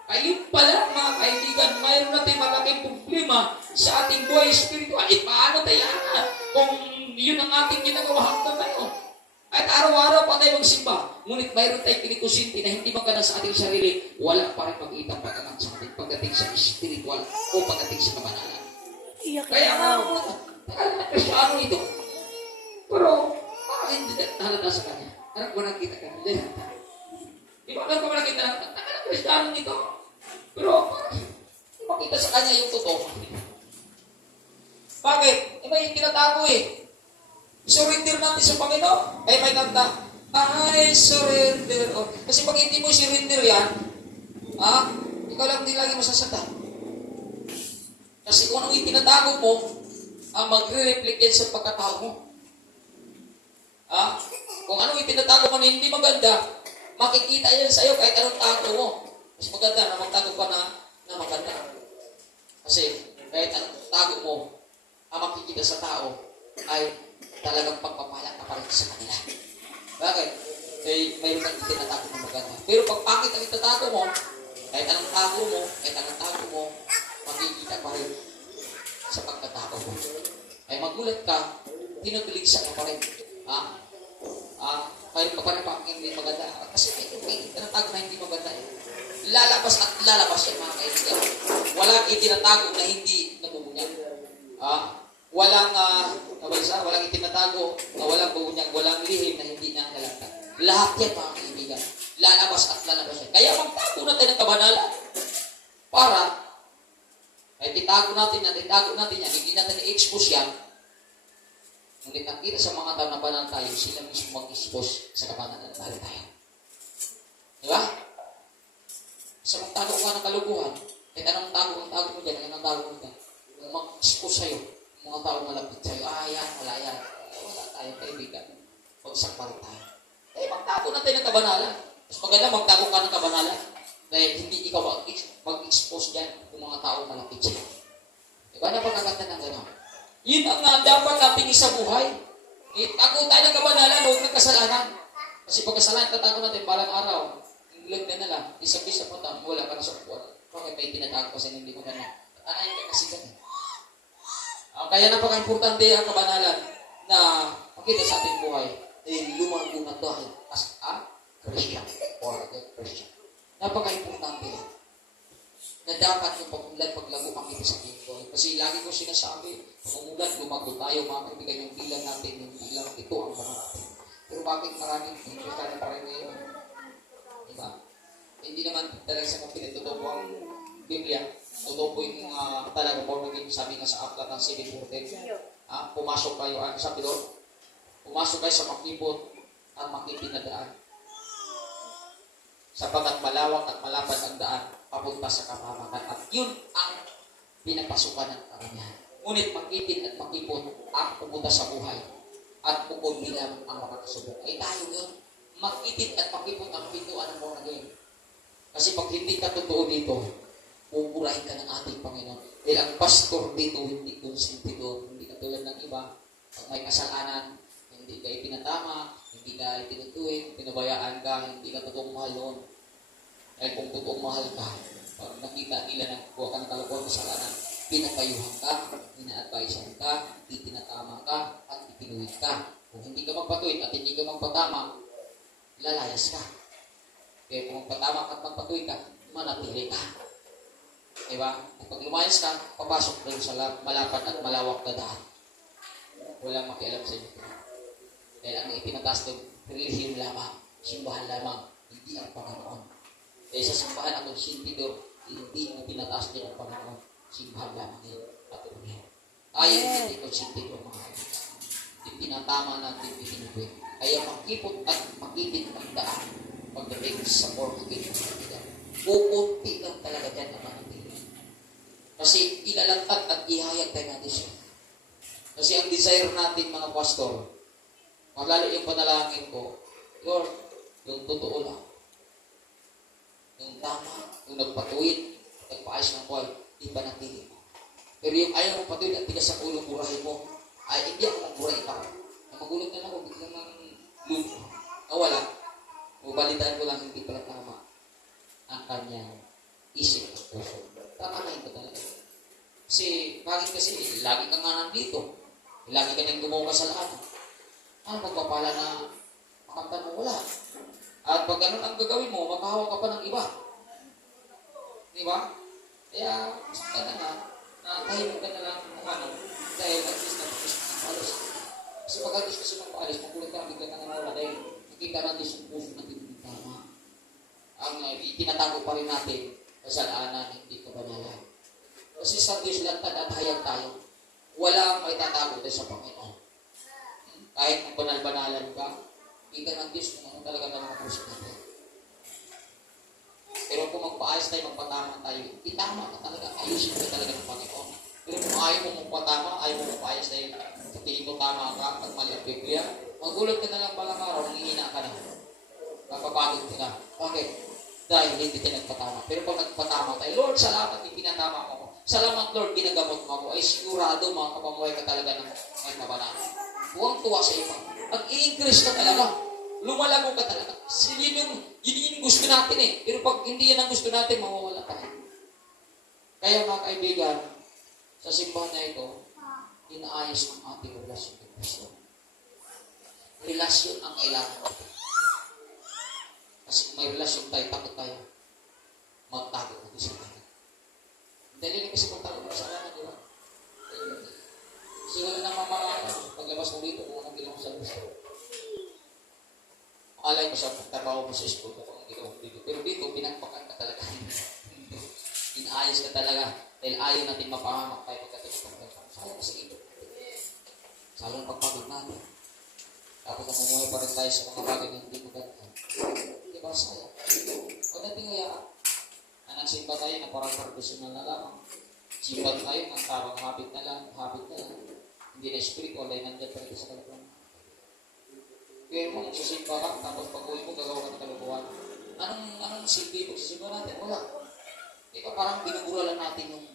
Ayun pala mga kaibigan, mayroon natin malaking problema sa ating buhay spiritual. Paano tayo kung yun ang ating ginagawa hanggang ngayon? At araw-araw pa tayo magsimba. Ngunit mayroon tayong pinikusinti na hindi maganda sa ating sarili, wala pa rin mag-itang pagkangat sa ating pagdating sa spiritual o pagdating sa kabanalan. Kaya nga, ano ito? Pero, bakit hindi nahalata sa kanya? Anak ko nakita ka nila. Di ba alam ko nakita na, nakita Kristiyano nito. Pero, makita sa kanya yung totoo. Bakit? May tinatago surrender natin sa Panginoon. Ay, may kanta, I surrender. Kasi pag hindi mo surrender yan, Ikaw lang din lagi masasaktan. Kasi kung anong itinatago mo, ang magre-reflect yan sa pagkatao mo. Kung anong itinatago mo na hindi maganda, makikita yan sa'yo kahit anong tago mo. Mas maganda na magtago ka na maganda. Kasi kahit anong tago mo, ang makikita sa tao ay talagang pagpapala ka pa rin sa kanila. Bakit? Mayroon kang itinatago na maganda. Pero pag pangit ang itatago mo, kahit anong tago mo, makikita pa rin sa pagkatao mo. Ay magulat ka, tinutuligsa ka pa rin. Kahit pa rin pa hindi maganda. Kasi may tinatago na hindi maganda. Lalabas at lalabas yan mga kaibigan. Walang itinatago na hindi nabubunyag. Walang itinatago na walang bubunyag, walang lihim na hindi na nalagtan. Lahat yan mga kaibigan. Lalabas at lalabas yan. Kaya magtago natin ng kabanalan. Para ay itago natin yan, hindi natin i-expose yan. Ngunit nakita sa mga tao na banal tayo, sila mismo mag-expose sa kabanalan na tayo. Di ba? Sa magtago ka ng kalukuhan, kahit anong tago mo dyan, kung mag-expose sa'yo, mga tao malapit sa'yo, yan, wala yan. Wala tayo, kaibigan. Pagsak pa rin tayo. Magtago natin ng kabanalan. Mas maganda magtago ka ng kabanalan. Dahil hindi ikaw mag-expose dyan kung mga tao malapit sa'yo. Diba? Napagkaganda ng gano'n. Yun ang dapat natin sa buhay. Tago tayo ng kabanalan, huwag ng kasalanan. Kasi pag kasalanan, tatago natin parang araw. Ilag na lang, isang-isa po tayo, wala ka na sa buwan. Bakit may tinatago kasi hindi mo gano'n? Tanayin ka kasi gano'n. Kaya napaka-importante ang kabanalan na makita sa ating buhay. Lumago na tayo as a Christian or a Christian. Napaka-importante yan. Na dapat yung paglago makita sa ating buhay. Kasi lagi ko sinasabi, pag lumago tayo, mga kaibigan, yung bilang natin, yung bilang ito ang mga natin. Pero bakit maraming Christian pa rin ngayon? Diba? Hindi naman talaga sa kung pinituto po ang Biblia. Totoo po yung talaga po naging sabi nga sa aklat ng 7:14. Pumasok kayo, sabi doon? Pumasok kayo sa makipot at makipin na daan. Sapagkat malawak at malapad ang daan papunta sa kapamakan. At yun ang pinapasukan ng karamihan. Ngunit makipin at makipot ang pupunta sa buhay. At bukod nila ang makakasubok. Ay tayo yun. Makipin at makipot ang pintuan ng born again. Kasi pag hindi ka totoo dito, pupurahin ka ng ating Panginoon. Dahil ang pastor dito, hindi konsentido, hindi katulad ng iba. Pag may kasalanan, hindi ka itinatama, hindi ka itinutuwid, pinabayaan ka, hindi ka totoong mahal noon. Dahil kung totoong mahal ka, pag nakita nila na kuha ka ng kalokohan kasalanan, pinapayuhan ka, ina-advisean ka, itinatama ka, at itinuwid ka. Kung hindi ka magpatuwid at hindi ka magpatama, lalayas ka. Kaya kung magpatama at magpatuwid ka, manatili ka. Diba? At pag lumayas ka, papasok doon sa malapad at malawak na daan. Walang makialam sa inyo. Dahil ang itinataas doon, relihiyon lamang, simbahan lamang, hindi ang Panginoon. Dahil sa simbahan atong sintidor, hindi mo pinataas din ang Panginoon. Simbahan lamang yun at ulihin. Tayo hindi itong sintidor mga kaibigan. Hindi tinatama natin itinubin. Kaya makipot at makipit ang daan pagdating sa born-again mga kaibigan. Kukunti lang talaga dyan ang manatili. Kasi ilalantad at ihayag tayo natin siya. Kasi ang desire natin mga pastor, maglalo yung panalangin ko, Lord, yung totoo lang, yung tama, yung nagpatuwid, nagpaayos ng buhay, ipanatili mo. Pero yung ayaw mong patuwid at tigas sa ulo, burahin mo, ay hindi ako magburay ikaw. Magulat na lang ako, biglang ng lupa. Nawala. Mabalitaan ko lang hindi pala tama ang kanyang isip at puso. Tama na ito talaga. Kasi, bakit kasi, lagi ka nga nandito. Lagi ka nang gumawa sa lahat. Magpapala na makamtan mo wala. At pag ganun ang gagawin mo, makahawa ka pa ng iba. Di ba? Kaya, gusto ka na nga, tahimik ka na lang kung ano, dahil at least alis. Kasi pag alis kasi magpaalis, magulat ka, bigla ka na wala dahil nakita natin sa puso natin yung tama. Ang itinatago pa rin natin, kasalanan, hindi kabanalan. Kasi sa Diyos lantad at hayag tayo, walang may tatago tayo sa Panginoon. Kahit kung banal-banalan ka, kita ng Diyos kung ano talaga na mga puso natin. Pero kung magpaayos tayo, magpatama tayo, itama ka talaga, ayusin ka talaga ng Panginoon. Pero kung ayaw mo magpatama, ayaw mo magpaayos tayo, sa tingin mo tama ka, pag mali ang Biblia, magulat ka na lang palang araw, nanghihina ka na. Napapagod ka na. Bakit? Dahil hindi tayo nagpatama. Pero pag nagpatama tayo, Lord, salamat, ipinatama mo ako. Salamat, Lord, ginagamot mo ako. Ay sigurado, mga kapamuhay ka talaga ng may kabanata. Huwag tuwa sa iba. Mag-i-increase ka talaga. Lumalago ka talaga. Yun yung gusto natin eh. Pero pag hindi yan ang gusto natin, mawawala tayo. Kaya mga kaibigan, sa simbahan na ito, inaayos ang ating relasyon ng Kristo. Relasyon ang kailangan natin. Kasi kung may relasyon tayo, takot tayo. Magtago natin sa kanya. Dali lang kasi magtago ng kasalanan, di ba? Kasi wala nang mamamayan. Paglabas mo dito, kung anong ginawa mo sa gusto. Alay mo sa trabaho mo sa school kung anong ginawa mo dito. Pero dito, pinagpakan ka talaga. Inaayos ka talaga. Dahil ayaw natin mapahamak tayo pagkatapos ng pagkatapos. Sayang sa ito. Sayang pagpagod natin. Tapos namumuhay pa rin tayo sa mga bagay na hindi maganda. Di ba sayang? Huwag natin hayaan. Na nagsimba tayo na parang tradisyonal na lamang. Simba tayo ng tarang habit na lang. Hindi na spiritual dahil nandiyan pa rin sa kalapang. Kaya mo, nagsisimba ka, tapos pag-uwi mo, gagawa ka ng kalukuhan. Anong silbi pagsisimba natin? Wala. Ikaw parang binubura lang natin yung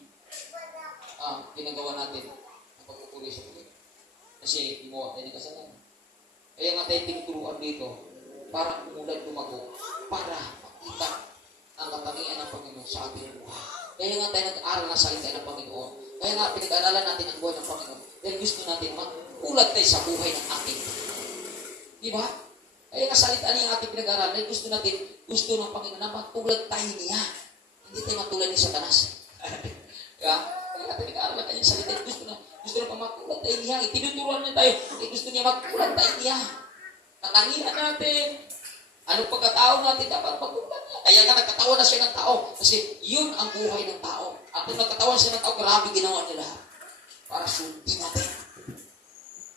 ginagawa natin ang pagpupuri sa Panginoon. Kasi gumawa tayo ng kasalanan. Kaya nga tayo tinuturuan dito, parang umulan lumago, para makita ang katangian ng Panginoon sa ating buhay. Kaya nga tayo nag-aaral ng salita ng Panginoon. Kaya nga pinag-aaralan natin ang buhay ng Panginoon. Dahil gusto natin mag-ulat tayo sa buhay ng ating Panginoon. Diba? Kaya nga salita niya ang ating pinag-aaralan. Dahil gusto ng Panginoon na matulad tayo niya. Hindi tayo matulad ni Satanas. Kaya nga pinag-aaralan tayo ng salita. Gusto na pa matulad tayo niya. Itinuturuan niya tayo. Gusto niya matulad tayo niya. Katangian natin. Anong pagkatao natin dapat matulad niya. Kaya nga nagkatawan na siya ng tao. Kasi yun ang buhay ng tao. At kung nagkatawan siya ng tao, grabe ginawa niya lahat. Para sundin natin.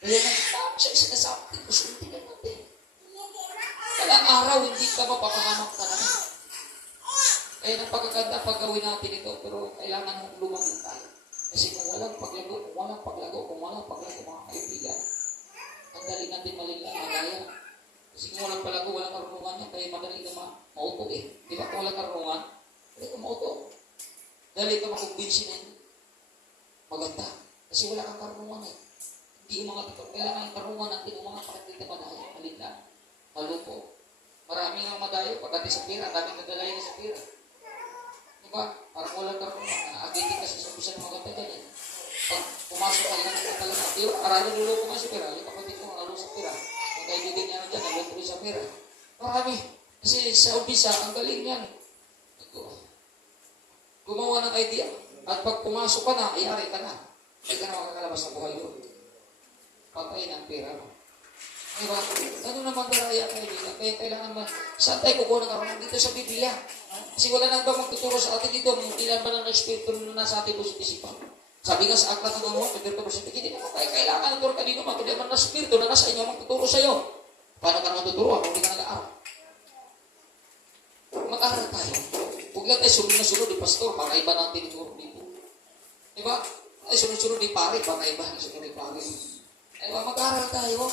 Kaya nagkatawan siya sinasabi. Sundin natin. Kailang araw, hindi ka mapapahamak talaga. Kaya ng pagkaganda, paggawin natin ito, pero kailangan mong lumago tayo. Kasi kung walang paglago, mga kaibigan, ang dali natin magaya. Kasi kung walang palago, walang karunungan niya, kaya madali ka mauto eh. Di ba kung walang karunungan, dali ka mauto. Dali ka makumbinsin na maganda. Kasi wala kang karunungan eh. Hindi yung mga kailangan yung karunungan natin, yung mga pakatita madaya, malinda, malupo. Maraming ang madayo, pagdating sa pira, daming nadalayan sa pira. Diba? Parang walang karunungan, naagitin kasi sa usan ng maganda dyan eh. Pag pumasok ka lang ka talaga, di ba? Maraming niloko nga sa pira, yung kapatid ko, naloko sa pira. Yung kaibigan niya na dyan, naloko rin sa pira. Marami. Kasi sa umpisa, ang galing yan. Gumawa ng idea. At pag pumasok ka na, ayari ka na. Hindi ka na makakalabas sa buhay doon. Patayin ang pira mo. Diba? Ano naman daraya kaibigan? Kaya kailangan saan tayo kukuha ng karunungan dito sa Biblia? Kasi wala nang ba magtuturo sa atin dito, hindi lang ba ng Espiritu na nasa ating puso't isipan? Sabi nga sa aklat ng mga Espiritu, hindi naman tayo kailangan ng turo ka dito, magkuli naman ng Espiritu na nasa inyo magtuturo sa iyo. Paano ka naman tuturo kung hindi ka nag-aaral? Mag-aaral tayo. Huwag lang tayo sunod-sunod ni pastor, para iba natin ituro dito. Diba? Ay sunod-sunod ni pare, para iba ang sunod ni pare. Diba? Mag-aaral tayo.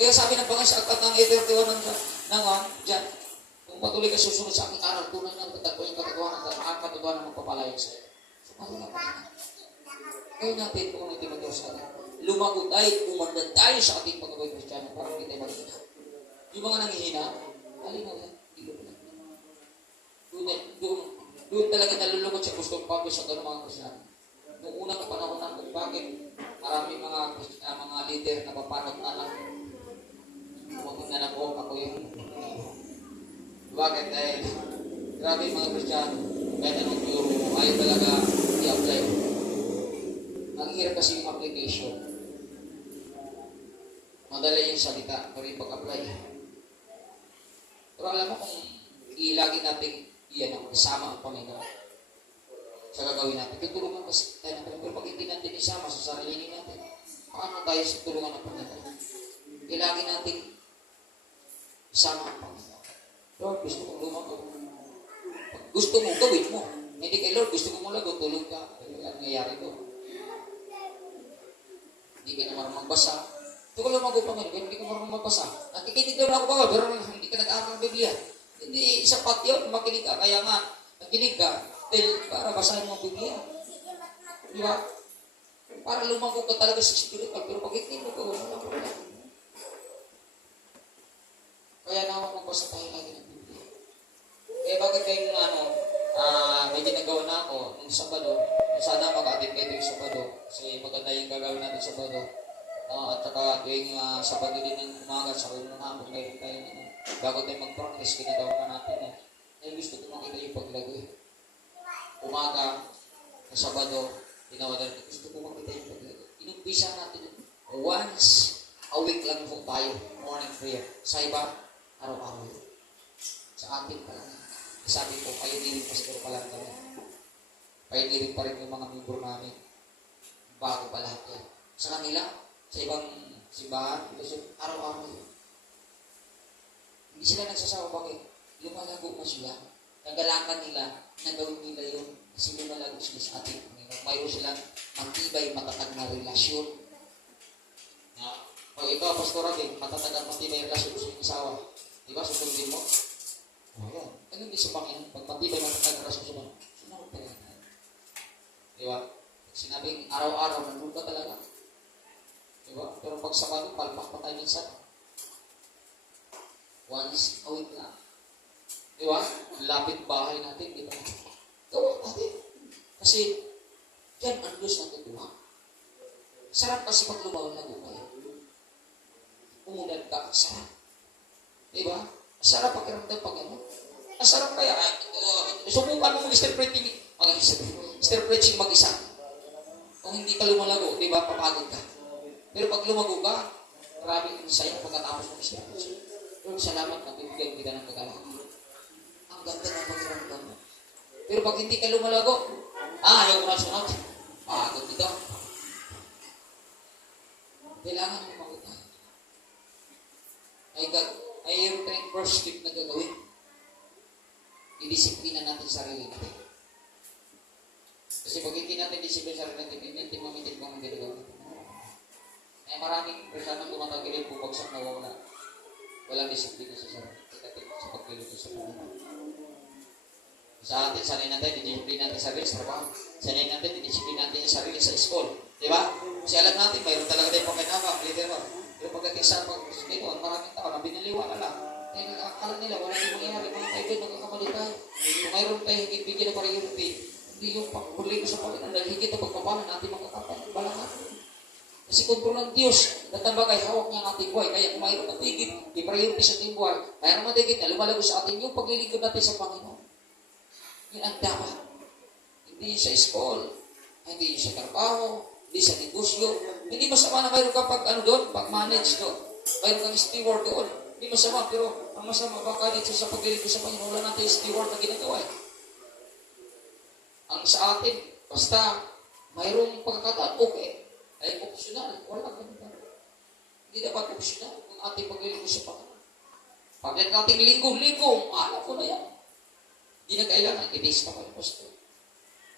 Kaya sabi ng Panginoon sa aklat ng 8:31 dyan, kung patuloy ka susunod sa aking aral, tunay ng tatagpo yung katotohanan at ang katotohanan magpapalayo sa iyo. So, paano lang pa? Kaya natin kung hindi mag-Diyos sa atin. Lumago tayo, umandan tayo sa ating pag-away Kristiyano para hindi tayo magiging. Yung mga nanghihina, halinaw yan. Doon talaga nalulungkot sa gustong pagod sa ganung mga Kristiyano. Noong unang panahon na kung bakit maraming mga leader na papanag na lang. Huwag na nag-walk ako yun. Bakit? Dahil grabe yung mga Kristiyano. Kahit anong turo mo, ayaw talaga i-apply. Ang hirap kasi yung application. Madali yung salita, pero yung pag-apply. Pero alam mo kung ilagi natin isama ang Panginoon sa gagawin natin. Tutulungan kasi tayo ng Panginoon. Pero pag hindi natin isama sa sarili natin, paano tayo sa tulungan ng Panginoon? Ilagi natin isama ang Panginoon. Lord, gusto kong lumago. gusto mo, gawin mo. Hindi kay Lord, gusto mo malago, tulog ka. Wala nangyayari doon. Hindi ka na marunong magbasa. Ito ko lang magupang kaya hindi ka marunong magbasa. Nakikinig daw ako ba, pero hindi ka nag-aaral ng Biblia. Hindi sapat yun, makinig ka. Kaya nga, nakinig ka, para basahin mo ang Biblia. Di ba? Para lumago ka talaga sa spiritual, pero pag hindi mo gawin, wala problema. Kaya naman magbasa tayo lagi ng Biblia. Eh, bakit kayong may ginagawa na ako nung Sabado, sana mag-atid kayo yung Sabado, kasi maganda yung gagawin natin Sabado. At saka tuwing Sabado din ng umaga, sa ulo ng hapon, mayroon tayo bago tayo mag-practice, ginagawa pa natin eh. Gusto ko makita yung paglago eh. Umaga, sa Sabado, ginawa natin, gusto ko makita yung paglago. Inumpisa natin once a week lang po tayo, morning prayer. Sa iba, araw-araw yun. Sa atin pa lang. Sabi ko, pioneering pastor pa lang kami. Pioneering pa rin yung mga membro namin. Bago pa lahat yan. Sa kanila, sa ibang simbahan, araw-araw yun. Hindi sila nagsasawa, bakit? Lumalago mo sila. Nagalakan nila, nagawin nila yun. Kasi lumalago sila sa ating Panginoon. Mayroon silang matibay, matatag na relasyon. Pag ikaw, Pastor Rabi, matatag at matibay relasyon sa iyong asawa. Diba, susundin mo? Yan. Ano din sa Panginoon? Pag matibay, matatag na relasyon sa Panginoon, sunod pa yan. Diba? Sinabing araw-araw, nandun ka talaga. Diba? Pero pag Sabado, palpak pa tayo minsan. Once a week lang. Diba? Lapit bahay natin, diba? Gawin natin. Kasi, yan ang Diyos ng tutuwa. Sarap kasi pag lumawal na kayo. Umunad ka, sarap. Diba? Sarap pakiramdam pag ano. Ang sarap kaya, subukan mo mag-stir preaching mag-isa. Kung hindi ka lumalago, diba, papagod ka. Pero pag lumago ka, marami kang saya pagkatapos mag-stir preaching. Lord, salamat na bibigyan kita ng kagalakan. Ang ganda ng pakiramdam mo. Pero pag hindi ka lumalago, ayaw mo na sunod. Pagod dito. Kailangan mo maguta. Mayroon tayong first step na gagawin. Idisiplina natin sarili natin. Kasi pag hindi natin disiplina sarili natin, hindi natin mamitin kung ang ginagawa natin. Ay maraming personang tumatagilid bubagsak na wala. Walang disiplina sa sarili natin sa pagkiluto sa Panginoon. Sa atin, sanay natin, disiplina natin sa sarili sa trabaho. Sanay natin, disiplina natin sa sarili sa school. Diba? Kasi alam natin, mayroon talaga tayong pakinabang, literal. Pero pagdating sa pag-school, maraming tao na binaliwala lang. Kaya nakakala nila, wala yung mangyayari, mga kaibigan, nagkakamali tayo. Kung mayroon tayo higit bigyan na priority, hindi yung pagpuli ko sa Panginoon, dahil higit na pagpapalan natin makakapalan. Kasi kontrol ng Diyos, natambagay, hawak niya ang ating buhay. Kaya kung mayroon na higit, i-priority sa ating buhay, mayroon na higit na lumalago sa atin yung paglilingkod natin sa Panginoon. Yan ang dapat. Hindi sa school, hindi sa trabaho, hindi sa negosyo. Hindi masama na mayroon ka pag-manage doon. Mayroon kang steward doon. Hindi masama, pero ang masama baka dito sa paglilingkod sa Panginoon, wala natin steward na ginagawa. Ang sa atin, basta mayroong pagkakataan, okay. Ay optional. Wala ganun ba? Hindi dapat optional ang ating paglilingkod sa Panginoon. Pag nating linggo, alam ko na yan. Hindi na kailangan, i-taste na kayo, Pastor.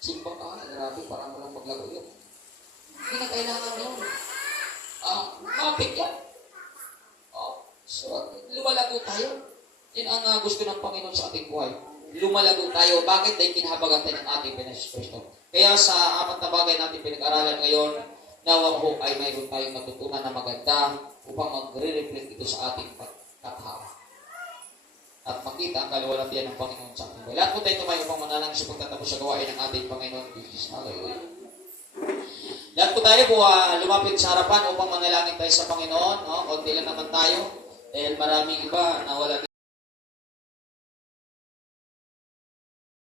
Simba ka, grabe, parang walang maglago yun. Hindi na kailangan yun. Mapit yan. So, lumalago tayo. Yan ang gusto ng Panginoon sa ating buhay. Lumalago tayo. Bakit? Dahil kinahabagan tayo ng ating Panginoon. Kaya sa apat na bagay natin pinag-aralan ngayon, nawa ho ay mayroon tayong natutunan na maganda upang magre-reflect ito sa ating pagkatawa. At makita ang kaluwalhatian ng Panginoon sa ating buhay. Lahat po tayo tumayo upang manalangin sa pagtatapos sa gawain ng ating Panginoon Jesus. Hallelujah. Lahat po tayo lumapit sa harapan upang manalangin tayo sa Panginoon. No? Konti lang naman tayo. Dahil maraming iba na wala